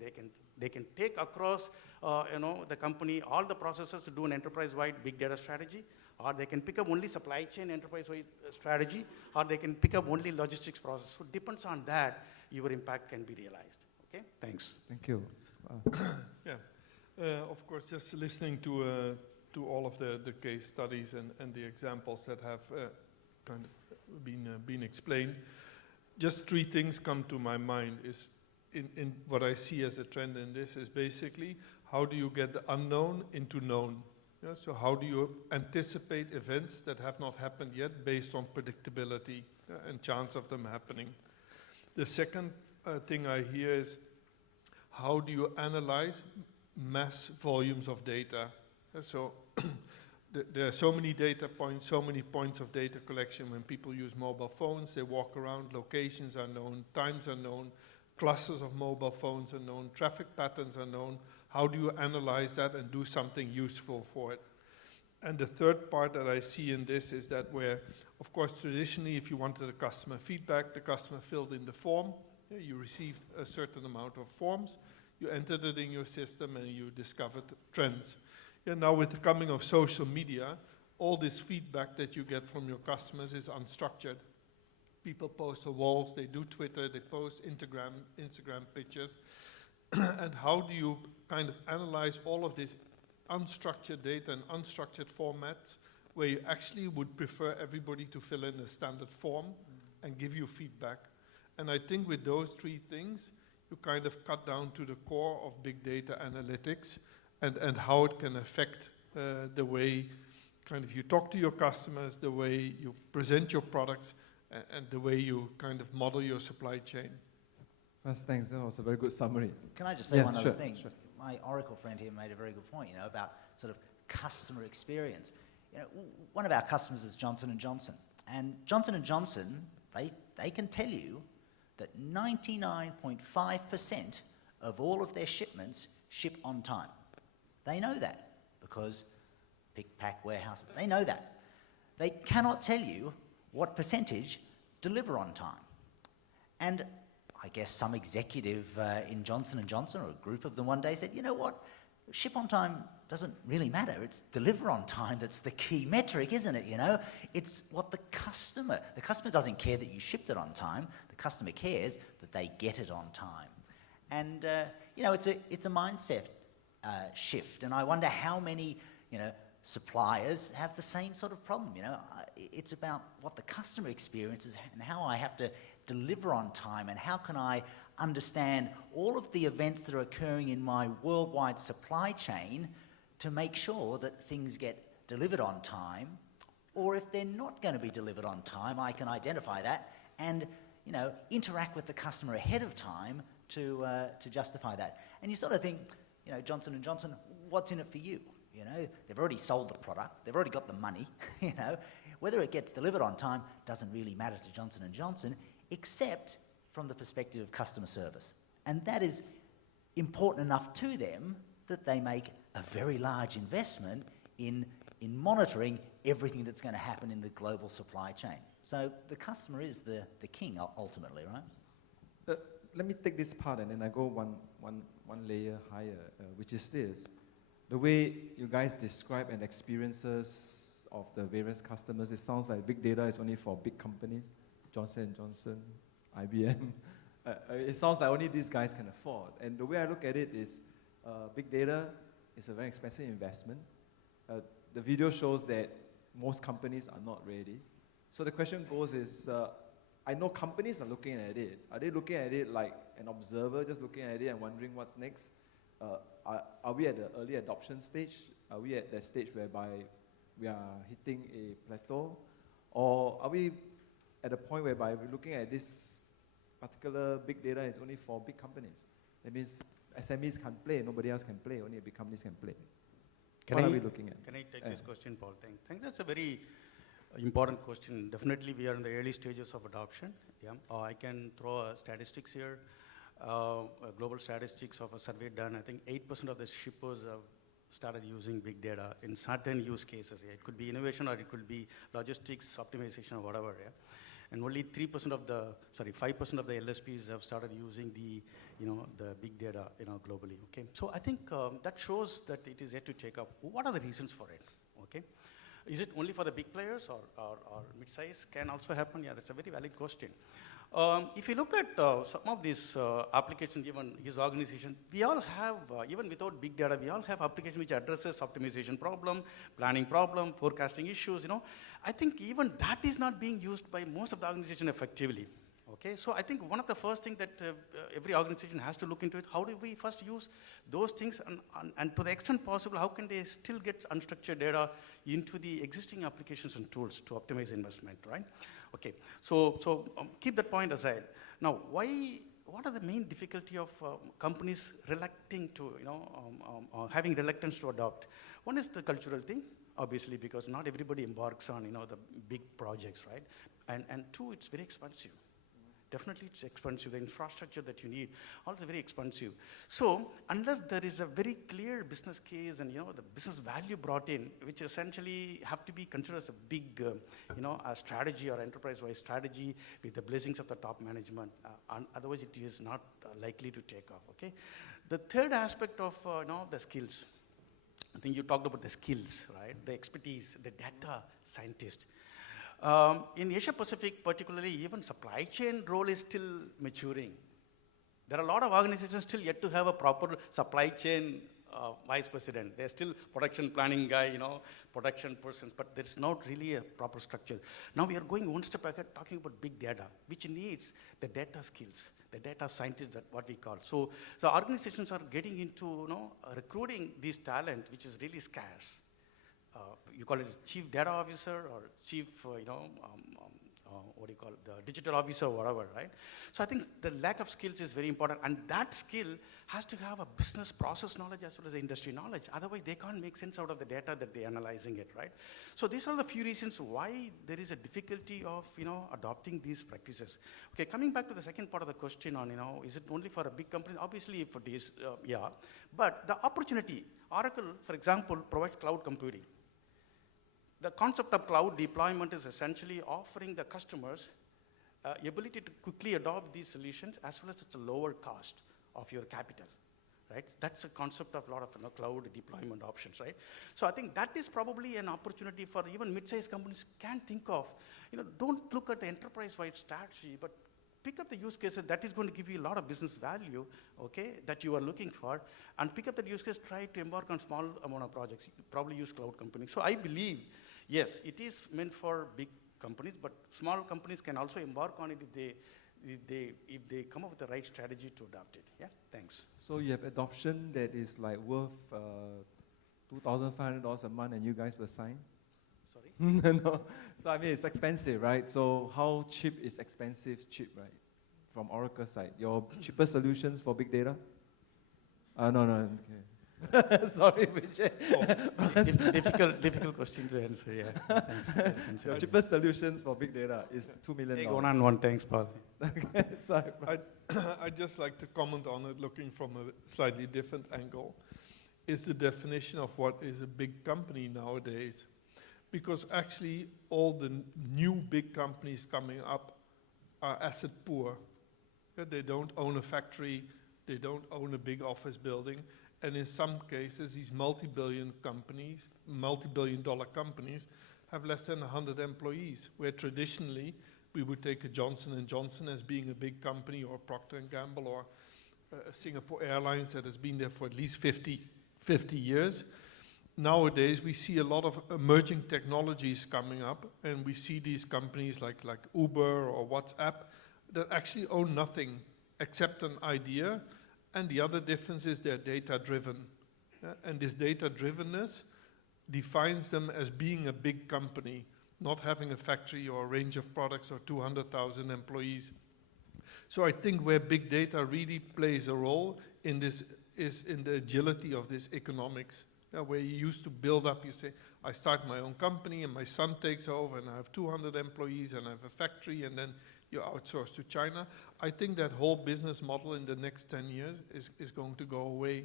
they can take across the company all the processes to do an enterprise-wide big data strategy, or they can pick up only supply chain enterprise-wide strategy, or they can pick up only logistics process. So it depends on that, your impact can be realized. Okay, thanks. Thank you. Yeah, of course, just listening to all of the case studies and the examples that have kind of been explained, just three things come to my mind. Is in what I see as a trend in this is basically how do you get the unknown into known? Yeah, so how do you anticipate events that have not happened yet based on predictability and chance of them happening? The second thing I hear is how do you analyze mass volumes of data? So there are so many data points, so many points of data collection. When people use mobile phones, they walk around, locations are known, times are known, clusters of mobile phones are known, traffic patterns are known. How do you analyze that and do something useful for it? And the third part that I see in this is that where, of course, traditionally, if you wanted a customer feedback, the customer filled in the form. You received a certain amount of forms. You entered it in your system and you discovered trends. And now with the coming of social media, all this feedback that you get from your customers is unstructured. People post on walls, they do Twitter, they post Instagram pictures. And how do you kind of analyze all of this unstructured data and unstructured formats where you actually would prefer everybody to fill in a standard form and give you feedback? And I think with those three things, you kind of cut down to the core of big data analytics and how it can affect the way kind of you talk to your customers, the way you present your products, and the way you kind of model your supply chain. Thanks. That was a very good summary. Can I just say one other sure, thing? Sure. My Oracle friend here made a very good point, about sort of customer experience. One of our customers is Johnson & Johnson. And Johnson & Johnson, they can tell you that 99.5% of all of their shipments ship on time. They know that because pick, pack, warehouse, they know that. They cannot tell you what percentage deliver on time. And I guess some executive in Johnson & Johnson, or a group of them one day said, you know what, ship on time doesn't really matter. It's deliver on time that's the key metric, isn't it? It's what the customer doesn't care that you shipped it on time. The customer cares that they get it on time. And, it's a mindset shift. And I wonder how many, suppliers have the same sort of problem. It's about what the customer experiences and how I have to deliver on time, and how can I understand all of the events that are occurring in my worldwide supply chain to make sure that things get delivered on time, or if they're not going to be delivered on time, I can identify that and interact with the customer ahead of time to justify that. And you sort of think, Johnson & Johnson, what's in it for you? They've already sold the product, they've already got the money. Whether it gets delivered on time doesn't really matter to Johnson & Johnson, except from the perspective of customer service. And that is important enough to them that they make a very large investment in monitoring everything that's going to happen in the global supply chain. So the customer is the king ultimately, right? Let me take this part and then I go one layer higher, which is this. The way you guys describe and experiences of the various customers, it sounds like big data is only for big companies, Johnson & Johnson, IBM. It sounds like only these guys can afford. And the way I look at it is big data is a very expensive investment. The video shows that most companies are not ready. So the question goes is, I know companies are looking at it. Are they looking at it like an observer, just looking at it and wondering what's next? Are we at the early adoption stage? Are we at that stage whereby we are hitting a plateau? Or are we at a point whereby we're looking at this particular big data is only for big companies? That means SMEs can't play, nobody else can play, only big companies can play. What are we looking at? Can I take this question, Paul? I think that's a very important question. Definitely, we are in the early stages of adoption. Yeah, I can throw statistics here. Global statistics of a survey done. I think 8% of the shippers have started using big data in certain use cases. Yeah. It could be innovation or it could be logistics, optimization, or whatever. Yeah. And only 3% of the, 5% of the LSPs have started using the, the big data, globally. Okay. So I think that shows that it is yet to take up. What are the reasons for it? Okay. Is it only for the big players or mid-size? Can also happen? Yeah, that's a very valid question. If you look at some of these applications, even his organization, we all have, even without big data, we all have applications which addresses optimization problem, planning problem, forecasting issues, I think even that is not being used by most of the organization effectively. Okay, so I think one of the first things that every organization has to look into it, how do we first use those things, and to the extent possible, how can they still get unstructured data into the existing applications and tools to optimize investment, right? Okay, so keep that point aside. Now, what are the main difficulty of companies relucting to, having reluctance to adopt? One is the cultural thing, obviously, because not everybody embarks on, the big projects, right? And two, it's very expensive. Definitely it's expensive. The infrastructure that you need, also very expensive. So unless there is a very clear business case and the business value brought in, which essentially have to be considered as a big a strategy or enterprise-wide strategy with the blessings of the top management, otherwise it is not likely to take off. Okay. The third aspect of the skills. I think you talked about the skills, right? The expertise, the data scientist. In Asia Pacific, particularly, even supply chain role is still maturing. There are a lot of organizations still yet to have a proper supply chain vice president. They're still production planning guy, production persons, but there's not really a proper structure. Now we are going one step ahead, talking about big data, which needs the data skills, the data scientists, that what we call. So the organizations are getting into recruiting this talent, which is really scarce. You call it chief data officer or chief, what do you call it, the digital officer or whatever, right? So I think the lack of skills is very important, and that skill has to have a business process knowledge as well as the industry knowledge. Otherwise, they can't make sense out of the data that they're analyzing it, right? So these are the few reasons why there is a difficulty of, adopting these practices. Okay, coming back to the second part of the question on, is it only for a big company? Obviously, if it is, yeah. But the opportunity, Oracle, for example, provides cloud computing. The concept of cloud deployment is essentially offering the customers ability to quickly adopt these solutions as well as it's a lower cost of your capital, right? That's a concept of a lot of cloud deployment options, right? So I think that is probably an opportunity for even mid-sized companies can think of. Don't look at the enterprise-wide strategy, but pick up the use cases that is going to give you a lot of business value, okay, that you are looking for, and pick up that use case, try to embark on small amount of projects. You probably use cloud computing. So I believe, yes, it is meant for big companies, but small companies can also embark on it if they come up with the right strategy to adopt it. Yeah, thanks. So you have adoption that is like worth $2,500 a month, and you guys will sign? Sorry? No. So I mean, it's expensive, right? So how cheap is expensive cheap, right? From Oracle side, your cheapest solutions for big data? No, okay. Sorry, Vijay. Difficult question to answer, yeah. Thanks. Your cheapest solutions for big data is $2 million. One. Thanks, Paul. Okay, sorry. I'd just like to comment on it, looking from a slightly different angle, is the definition of what is a big company nowadays. Because actually, all the new big companies coming up are asset poor. They don't own a factory, they don't own a big office building, and in some cases, these multi-billion dollar companies have less than 100 employees, where traditionally we would take a Johnson & Johnson as being a big company, or Procter & Gamble, or Singapore Airlines that has been there for at least 50 years. Nowadays, we see a lot of emerging technologies coming up, and we see these companies like Uber or WhatsApp that actually own nothing except an idea, and the other difference is they're data-driven. And this data-drivenness defines them as being a big company, not having a factory or a range of products or 200,000 employees. So I think where big data really plays a role in this is in the agility of this economics. Where you used to build up, you say, I start my own company and my son takes over and I have 200 employees and I have a factory, and then you outsource to China. I think that whole business model in the next 10 years is going to go away.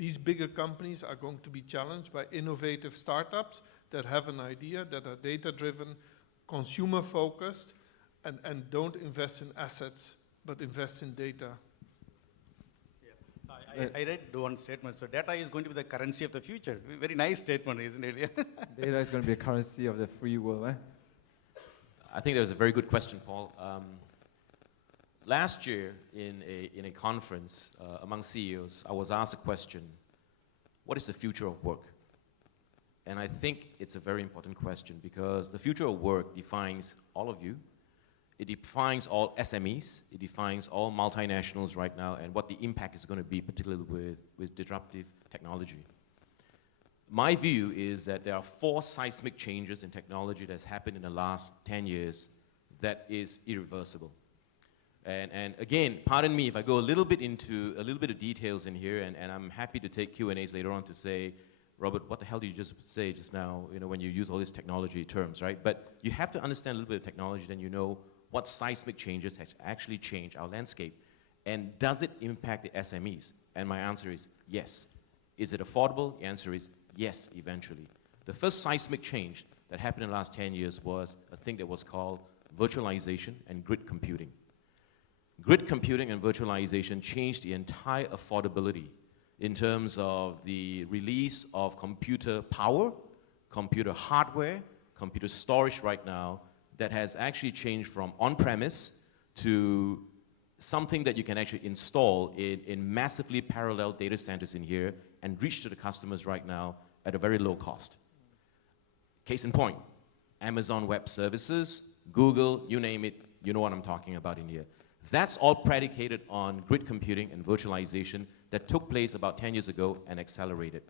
these bigger companies are going to be challenged by innovative startups that have an idea, that are data-driven, consumer-focused, and don't invest in assets, but invest in data. I read one statement. So data is going to be the currency of the future. Very nice statement, isn't it? Data is going to be a currency of the free world. Eh? I think that was a very good question, Paul. Last year, in a conference among CEOs, I was asked a question, what is the future of work? And I think it's a very important question because the future of work defines all of you. It defines all SMEs. It defines all multinationals right now and what the impact is going to be, particularly with disruptive technology. My view is that there are 4 seismic changes in technology that's happened in the last 10 years that is irreversible. And again, pardon me if I go a little bit of details in here, and I'm happy to take Q&As later on to say, Robert, what the hell did you just say just now, when you use all these technology terms, right? But you have to understand a little bit of technology, then you know what seismic changes has actually changed our landscape. And does it impact the SMEs? And my answer is yes. Is it affordable? The answer is yes, eventually. The first seismic change that happened in the last 10 years was a thing that was called virtualization and grid computing. Grid computing and virtualization changed the entire affordability in terms of the release of computer power, computer hardware, computer storage right now, that has actually changed from on-premise to something that you can actually install in massively parallel data centers in here and reach to the customers right now at a very low cost. Case in point, Amazon Web Services, Google, you name it, you know what I'm talking about in here. That's all predicated on grid computing and virtualization that took place about 10 years ago and accelerated.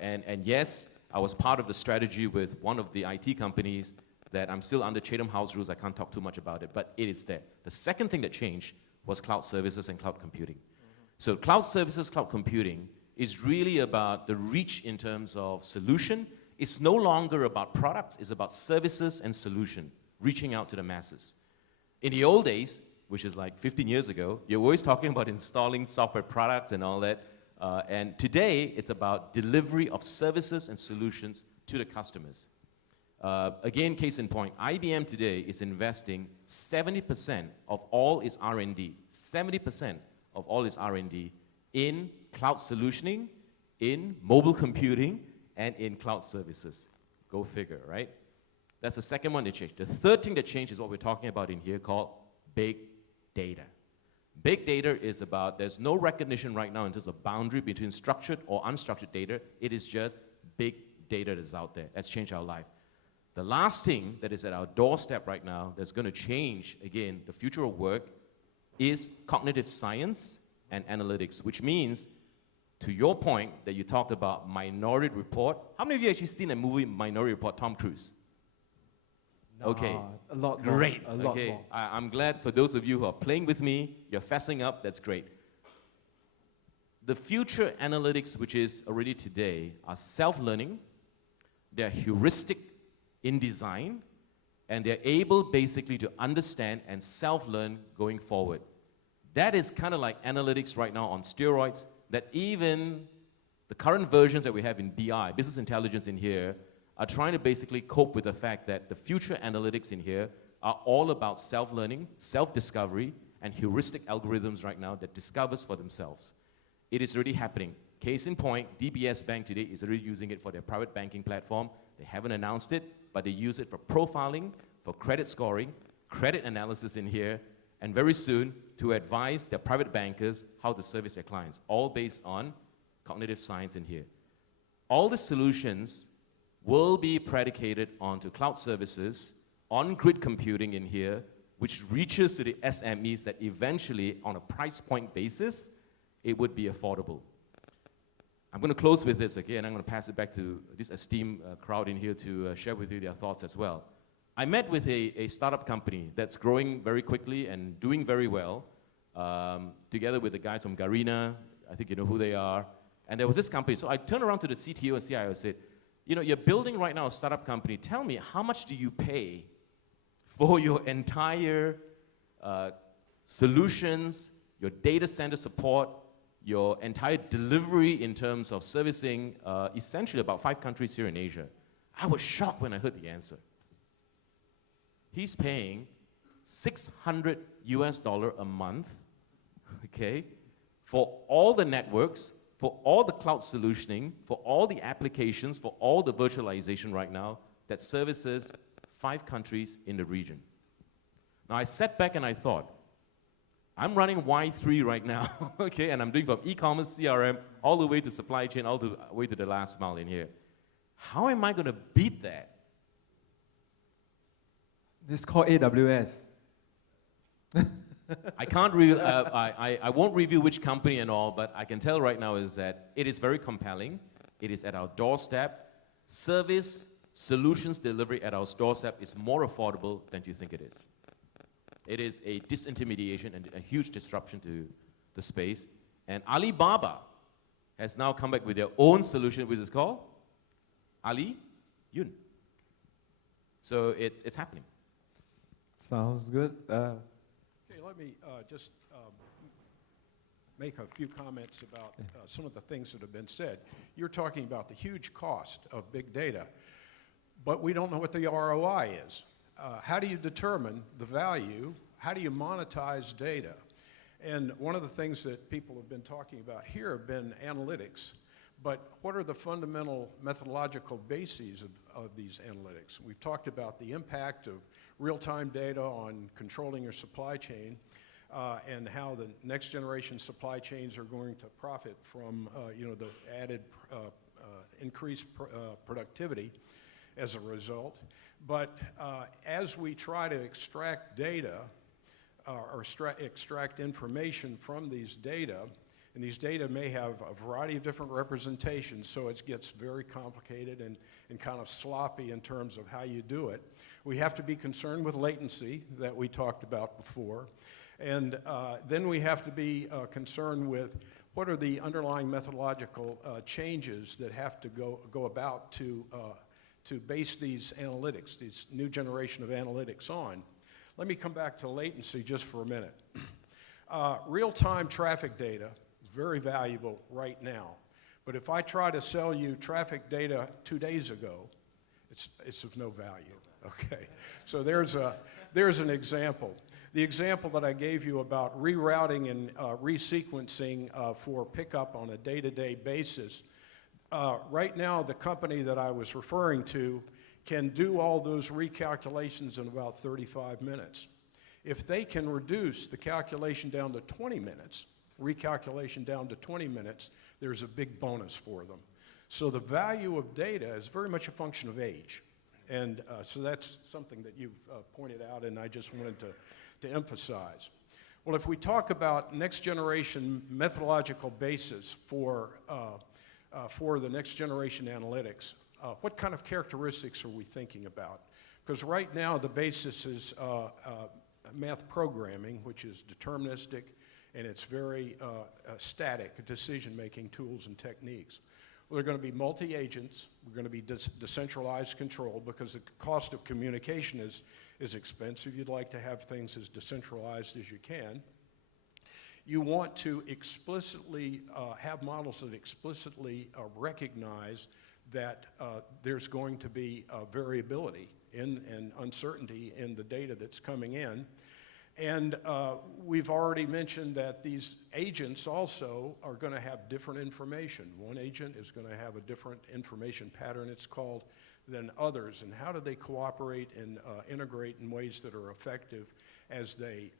And yes, I was part of the strategy with one of the IT companies that I'm still under Chatham House rules. I can't talk too much about it, but it is there. The second thing that changed was cloud services and cloud computing. So cloud services, cloud computing is really about the reach in terms of solution. It's no longer about products, it's about services and solution, reaching out to the masses. In the old days, which is like 15 years ago, you're always talking about installing software products and all that. And today, it's about delivery of services and solutions to the customers. Again, case in point, IBM today is investing 70% of all its R&D, 70% of all its R&D in cloud solutioning, in mobile computing, and in cloud services. Go figure, right? That's the second one that changed. The third thing that changed is what we're talking about in here called big data. Big data is about, there's no recognition right now in terms of boundary between structured or unstructured data. It is just big data that's out there. That's changed our life. The last thing that is at our doorstep right now that's going to change, again, the future of work is cognitive science and analytics, which means, to your point that you talked about Minority Report, how many of you actually seen a movie, Minority Report, Tom Cruise? Okay. A lot great. more. A lot okay. more. I'm glad for those of you who are playing with me, you're fessing up, that's great. The future analytics, which is already today, are self-learning, they're heuristic in design, and they're able basically to understand and self-learn going forward. That is kind of like analytics right now on steroids, that even the current versions that we have in BI, business intelligence in here, are trying to basically cope with the fact that the future analytics in here are all about self-learning, self-discovery, and heuristic algorithms right now that discovers for themselves. It is already happening. Case in point, DBS Bank today is already using it for their private banking platform. They haven't announced it, but they use it for profiling, for credit scoring, credit analysis in here, and very soon to advise their private bankers how to service their clients, all based on cognitive science in here. All the solutions will be predicated onto cloud services, on grid computing in here, which reaches to the SMEs that eventually, on a price point basis, it would be affordable. I'm going to close with this again. I'm going to pass it back to this esteemed crowd in here to share with you their thoughts as well. I met with a startup company that's growing very quickly and doing very well, together with the guys from Garena. I think you know who they are. And there was this company. So I turned around to the CTO and CIO and said, you know, you're building right now a startup company. Tell me, how much do you pay for your entire solutions, your data center support, your entire delivery in terms of servicing essentially about 5 countries here in Asia. I was shocked when I heard the answer. He's paying $600 a month, okay, for all the networks, for all the cloud solutioning, for all the applications, for all the virtualization right now that services 5 countries in the region. Now, I sat back and I thought, I'm running Y3 right now, okay, and I'm doing from e-commerce, CRM, all the way to supply chain, all the way to the last mile in here. How am I going to beat that? This is called AWS. I can't I won't reveal which company and all, but I can tell right now is that it is very compelling. It is at our doorstep. Service, solutions delivery at our doorstep is more affordable than you think it is. It is a disintermediation and a huge disruption to the space. And Alibaba has now come back with their own solution, which is called Ali Yun. So it's happening. Sounds good. Okay, let me just make a few comments about some of the things that have been said. You're talking about the huge cost of big data, but we don't know what the ROI is. How do you determine the value? How do you monetize data? And one of the things that people have been talking about here have been analytics. But what are the fundamental methodological bases of these analytics? We've talked about the impact of real-time data on controlling your supply chain and how the next generation supply chains are going to profit from the added increased productivity as a result. But as we try to extract data or extract information from these data, and these data may have a variety of different representations, so it gets very complicated and kind of sloppy in terms of how you do it. We have to be concerned with latency that we talked about before. And then we have to be concerned with what are the underlying methodological changes that have to go about to base these analytics, these new generation of analytics on. Let me come back to latency just for a minute. Real-time traffic data is very valuable right now. But if I try to sell you traffic data 2 days ago, it's of no value, okay? So there's an example. The example that I gave you about rerouting and resequencing for pickup on a day-to-day basis, right now the company that I was referring to can do all those recalculations in about 35 minutes. If they can reduce the calculation down to 20 minutes, recalculation down to 20 minutes, there's a big bonus for them. So the value of data is very much a function of age. And so that's something that you've pointed out, and I just wanted to emphasize. Well, if we talk about next generation methodological basis for the next generation analytics, what kind of characteristics are we thinking about? Because right now the basis is math programming, which is deterministic, and it's very static decision-making tools and techniques. Well, they're going to be multi-agents. We're going to be decentralized control because the cost of communication is expensive. You'd like to have things as decentralized as you can. You want to explicitly have models that explicitly recognize that there's going to be variability and uncertainty in the data that's coming in. And we've already mentioned that these agents also are going to have different information. One agent is going to have a different information pattern, it's called, than others. And how do they cooperate and integrate in ways that are effective as they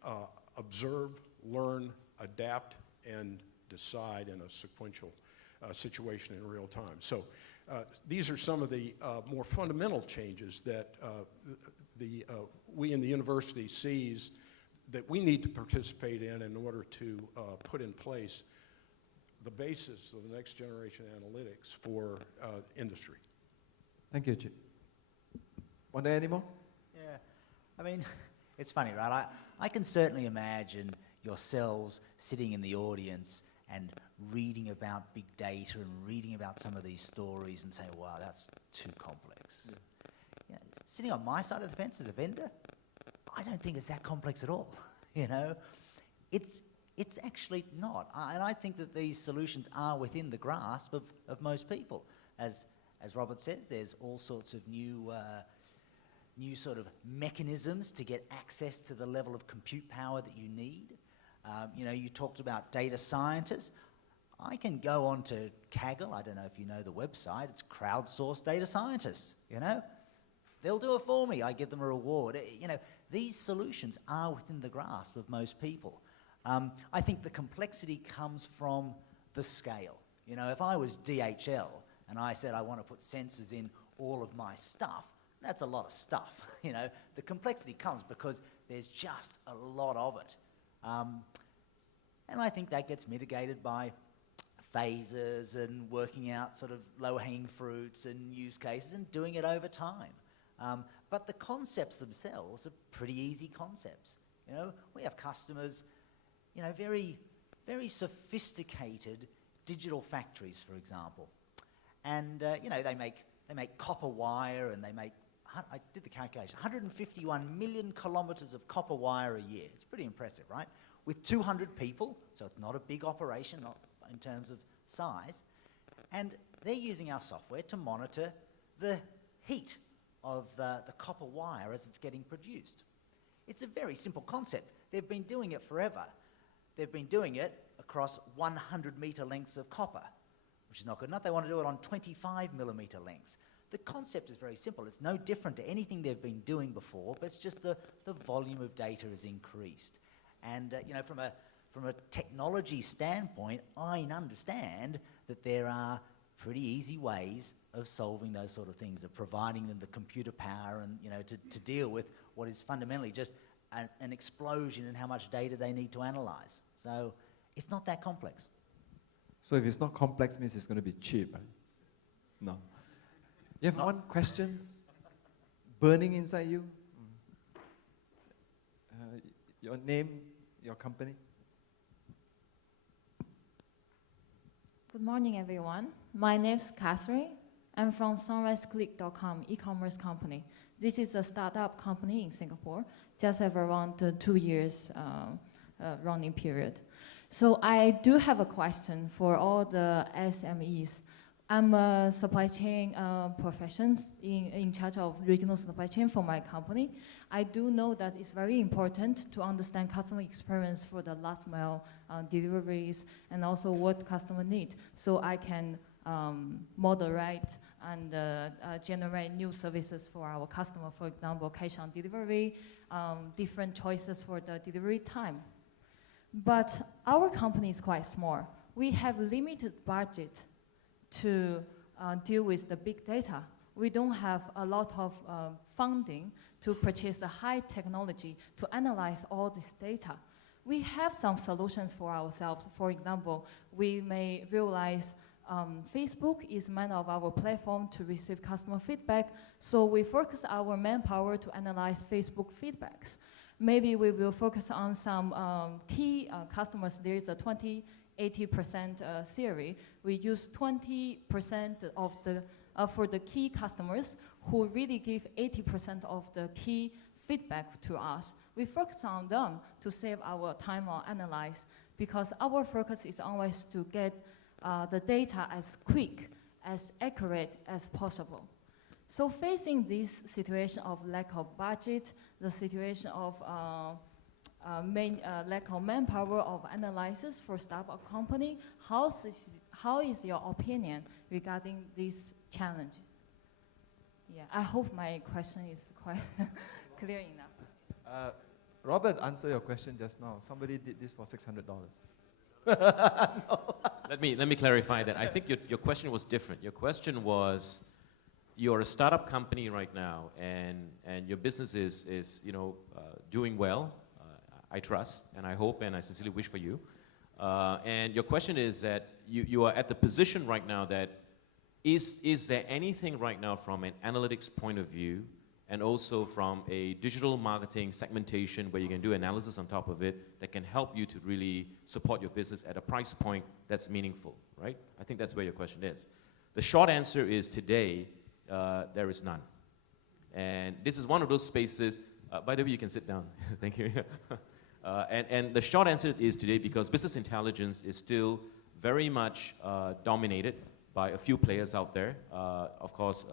observe, learn, adapt, and decide in a sequential situation in real time. So these are some of the more fundamental changes that we in the university sees that we need to participate in order to put in place the basis of the next generation analytics for industry. Thank you, Chip. Want to add any more? Yeah, I mean, it's funny, right? I can certainly imagine yourselves sitting in the audience and reading about big data and reading about some of these stories and saying, wow, that's too complex. Yeah. You know, sitting on my side of the fence as a vendor, I don't think it's that complex at all, you know? It's It's actually not. And I think that these solutions are within the grasp of most people. As Robert says, there's all sorts of new sort of mechanisms to get access to the level of compute power that you need. You talked about data scientists. I can go on to Kaggle, I don't know if you know the website, it's crowdsourced data scientists, They'll do it for me, I give them a reward. These solutions are within the grasp of most people. I think the complexity comes from the scale. If I was DHL and I said I want to put sensors in all of my stuff, that's a lot of stuff. The complexity comes because there's just a lot of it. And I think that gets mitigated by phases and working out sort of low-hanging fruits and use cases and doing it over time. But the concepts themselves are pretty easy concepts. We have customers, very, very sophisticated digital factories, for example. And, they make copper wire and they make, I did the calculation, 151 million kilometers of copper wire a year. It's pretty impressive, right? With 200 people, so it's not a big operation, not in terms of size. And they're using our software to monitor the heat of the copper wire as it's getting produced. It's a very simple concept. They've been doing it forever. They've been doing it across 100-meter lengths of copper, which is not good enough. They want to do it on 25-millimeter lengths. The concept is very simple. It's no different to anything they've been doing before, but it's just the volume of data is increased. And from a technology standpoint, I understand that there are pretty easy ways of solving those sort of things, of providing them the computer power and to deal with what is fundamentally just an explosion in how much data they need to analyze. So it's not that complex. So if it's not complex, means it's going to be cheap, right? No. You have one question burning inside you? Your name, your company? Good morning, everyone. My name is Catherine. I'm from sunriseclick.com, e-commerce company. This is a startup company in Singapore, just have around 2 years running period. So I do have a question for all the SMEs. I'm a supply chain professional in charge of regional supply chain for my company. I do know that it's very important to understand customer experience for the last mile deliveries and also what customer need, so I can moderate and generate new services for our customer. For example, cash on delivery, different choices for the delivery time. But our company is quite small. We have limited budget to deal with the big data. We don't have a lot of funding to purchase the high technology to analyze all this data. We have some solutions for ourselves. For example, we may realize Facebook is one of our platform to receive customer feedback, so we focus our manpower to analyze Facebook feedbacks. Maybe we will focus on some key customers. There is a 80% theory. We use 20% of the for the key customers who really give 80% of the key feedback to us. We focus on them to save our time on analyze, because our focus is always to get the data as quick, as accurate as possible. So facing this situation of lack of budget, the situation of lack of manpower of analysis for startup company, how is your opinion regarding this challenge? Yeah, I hope my question is quite clear enough. Robert, answer your question just now. Somebody did this for $600. No. Let me clarify that. I think your question was different. Your question was, you're a startup company right now, and your business is doing well. I trust, and I hope, and I sincerely wish for you. And your question is that you are at the position right now that is there anything right now from an analytics point of view, and also from a digital marketing segmentation where you can do analysis on top of it, that can help you to really support your business at a price point that's meaningful, right? I think that's where your question is. The short answer is today, there is none. And this is one of those spaces, by the way, you can sit down, thank you. And the short answer is today because business intelligence is still very much dominated by a few players out there. Of course,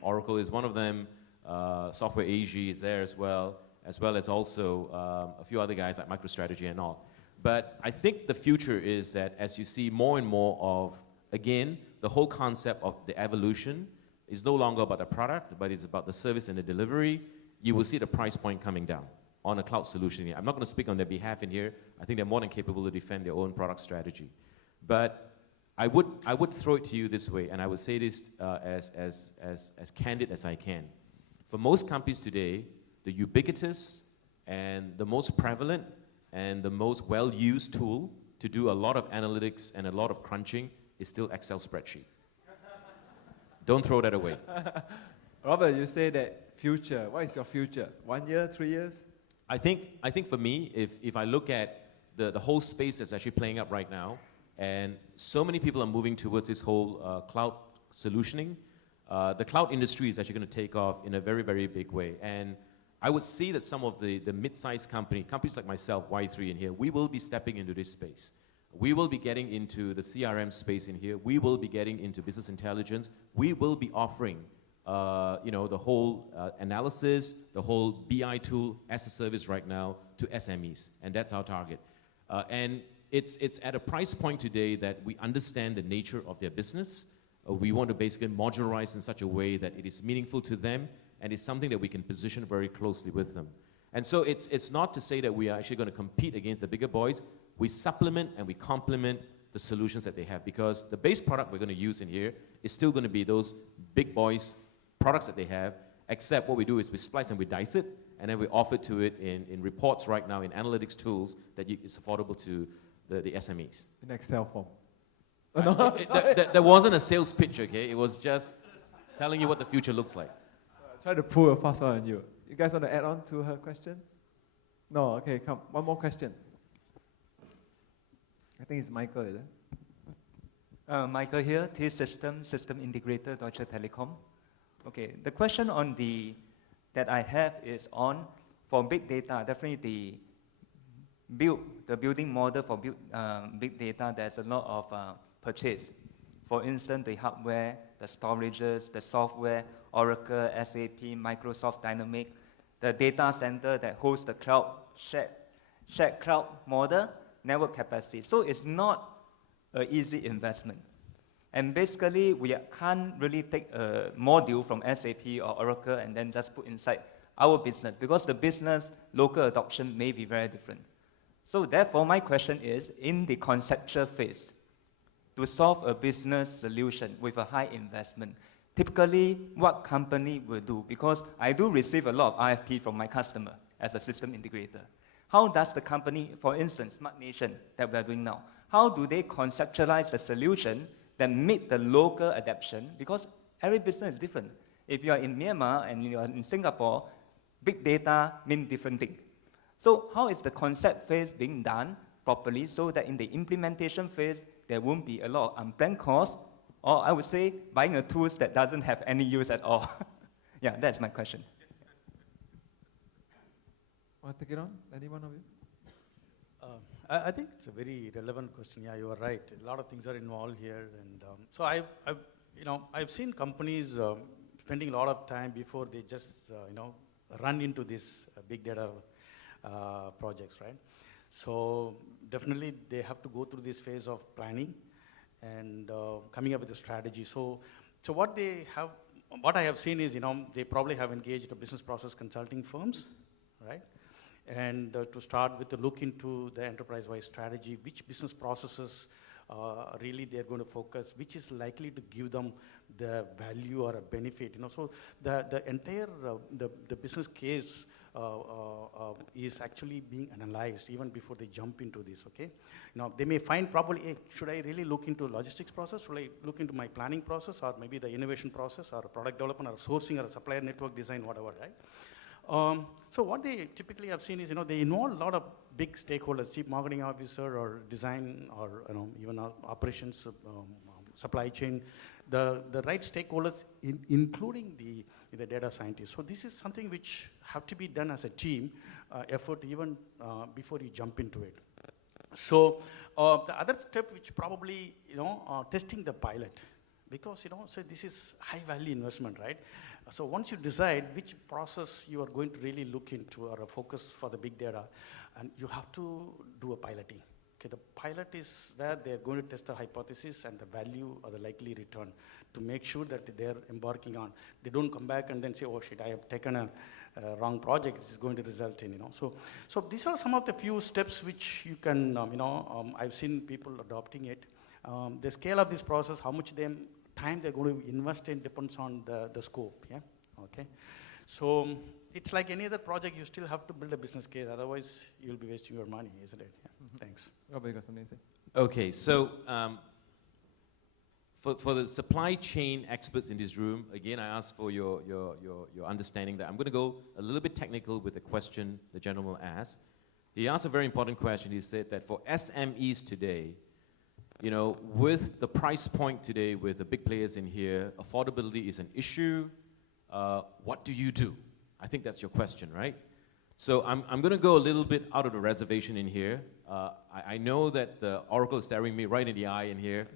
Oracle is one of them. Software AG is there as well as also a few other guys like MicroStrategy and all. But I think the future is that as you see more and more of, again, the whole concept of the evolution is no longer about the product, but it's about the service and the delivery, you will see the price point coming down on a cloud solution. I'm not going to speak on their behalf in here. I think they're more than capable to defend their own product strategy. But I would throw it to you this way, and I would say this as candid as I can. For most companies today, the ubiquitous and the most prevalent and the most well-used tool to do a lot of analytics and a lot of crunching is still Excel spreadsheet. Don't throw that away. Robert, you say that future. What is your future? 1 year, 3 years? I think for me, if I look at the whole space that's actually playing up right now, and so many people are moving towards this whole cloud solutioning, the cloud industry is actually going to take off in a very, very big way. And I would see that some of the mid-sized companies like myself, Y3 in here, we will be stepping into this space. We will be getting into the CRM space in here. We will be getting into business intelligence. We will be offering the whole analysis, the whole BI tool as a service right now to SMEs, and that's our target. And it's at a price point today that we understand the nature of their business. We want to basically modularize in such a way that it is meaningful to them, and it's something that we can position very closely with them. And so it's not to say that we are actually going to compete against the bigger boys. We supplement and we complement the solutions that they have, because the base product we're going to use in here is still going to be those big boys products that they have, except what we do is we splice and we dice it, and then we offer to it in reports right now, in analytics tools that is affordable to the SMEs. In Excel form. There wasn't a sales pitch, okay? It was just telling you what the future looks like. Try to pull a fast one on you. You guys want to add on to her questions? No? Okay, come. One more question. I think it's Michael, is it? Michael here, T-System Integrator, Deutsche Telekom. Okay, the question that I have is for big data, definitely the building model for big data, there's a lot of purchase. For instance, the hardware, the storages, the software, Oracle, SAP, Microsoft Dynamics, the data center that hosts the cloud, shared cloud model, network capacity. So it's not an easy investment. And basically, we can't really take a module from SAP or Oracle and then just put inside our business, because the business local adoption may be very different. So therefore, my question is, in the conceptual phase, to solve a business solution with a high investment, typically what company will do? Because I do receive a lot of RFP from my customer as a system integrator. How does the company, for instance, Smart Nation that we are doing now, how do they conceptualize the solution that meet the local adaptation? Because every business is different. If you are in Myanmar and you are in Singapore, big data means different things. So how is the concept phase being done properly so that in the implementation phase, there won't be a lot of unplanned costs, or I would say buying a tool that doesn't have any use at all? Yeah, that's my question. Want to take it on? Any one of you? I think it's a very relevant question. Yeah, you are right. A lot of things are involved here, and so I've seen companies spending a lot of time before they just run into this big data projects, right? So definitely they have to go through this phase of planning and coming up with a strategy. So what I have seen is, they probably have engaged the business process consulting firms, right? And to start with a look into the enterprise-wide strategy, which business processes really they're going to focus, which is likely to give them the value or a benefit. So the entire the business case is actually being analyzed even before they jump into this. Okay, they may find probably, hey, should I really look into logistics process? Should I look into my planning process, or maybe the innovation process, or product development, or sourcing, or supplier network design, whatever, right? So what they typically have seen is, they involve a lot of big stakeholders, chief marketing officer or design or even operations supply chain, the right stakeholders, including the data scientists. So this is something which have to be done as a team effort even before you jump into it. So the other step, which probably, testing the pilot, because, so this is high value investment, right? So once you decide which process you are going to really look into or a focus for the big data, and you have to do a piloting. Okay, the pilot is where they're going to test the hypothesis and the value or the likely return to make sure that they're embarking on. They don't come back and then say, oh shit, I have taken a wrong project, this is going to result in, So these are some of the few steps which you can, I've seen people adopting it. The scale of this process, how much time they're going to invest in depends on the scope, yeah, okay? So it's like any other project, you still have to build a business case, otherwise you'll be wasting your money, isn't it? Yeah. Thanks. Robert, you got something to say? Okay, so for the supply chain experts in this room, again, I ask for your understanding that I'm going to go a little bit technical with the question the gentleman asked. He asked a very important question. He said that for SMEs today, with the price point today, with the big players in here, affordability is an issue. What do you do? I think that's your question, right? So I'm going to go a little bit out of the reservation in here. I know that the Oracle is staring me right in the eye in here.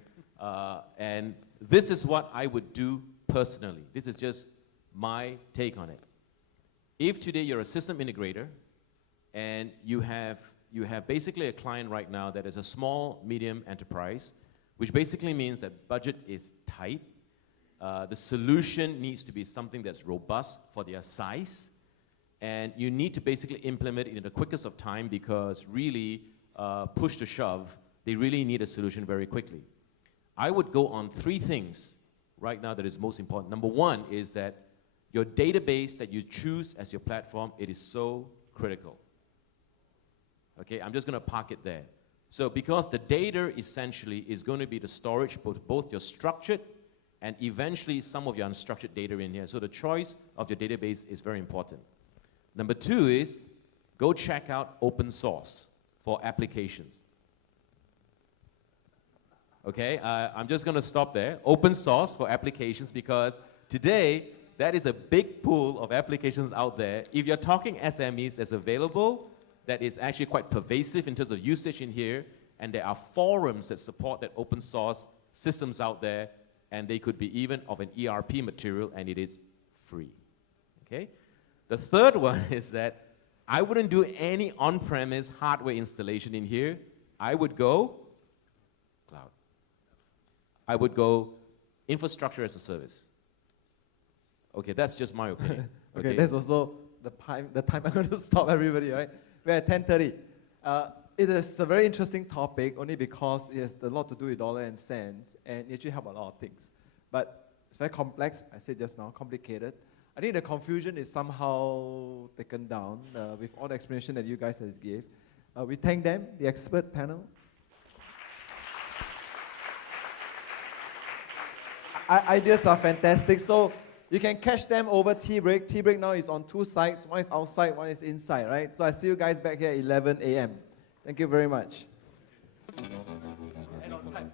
And this is what I would do personally. This is just my take on it. If today you're a system integrator and you have basically a client right now that is a small, medium enterprise, which basically means that budget is tight. The solution needs to be something that's robust for their size. And you need to basically implement it in the quickest of time because really, push to shove, they really need a solution very quickly. I would go on 3 things right now that is most important. Number 1 is that your database that you choose as your platform, it is so critical. Okay, I'm just going to park it there. So because the data essentially is going to be the storage, both your structured and eventually some of your unstructured data in here. So the choice of your database is very important. Number 2 is go check out open source for applications. Okay, I'm just going to stop there. Open source for applications because today that is a big pool of applications out there. If you're talking SMEs that's available, that is actually quite pervasive in terms of usage in here, and there are forums that support that open source systems out there, and they could be even of an ERP material, and it is free. Okay? The third one is that I wouldn't do any on-premise hardware installation in here. I would go cloud. I would go infrastructure as a service. Okay, that's just my opinion. Okay, that's also the time I'm going to stop everybody, right? We're at 10:30. It is a very interesting topic only because it has a lot to do with dollar and cents, and it actually help a lot of things. But it's very complex, I said just now, complicated. I think the confusion is somehow taken down with all the explanation that you guys has gave. We thank them, the expert panel. Ideas are fantastic. So you can catch them over tea break. Tea break now is on 2 sides. One is outside, one is inside, right? So I see you guys back here at 11 a.m. Thank you very much. And on time.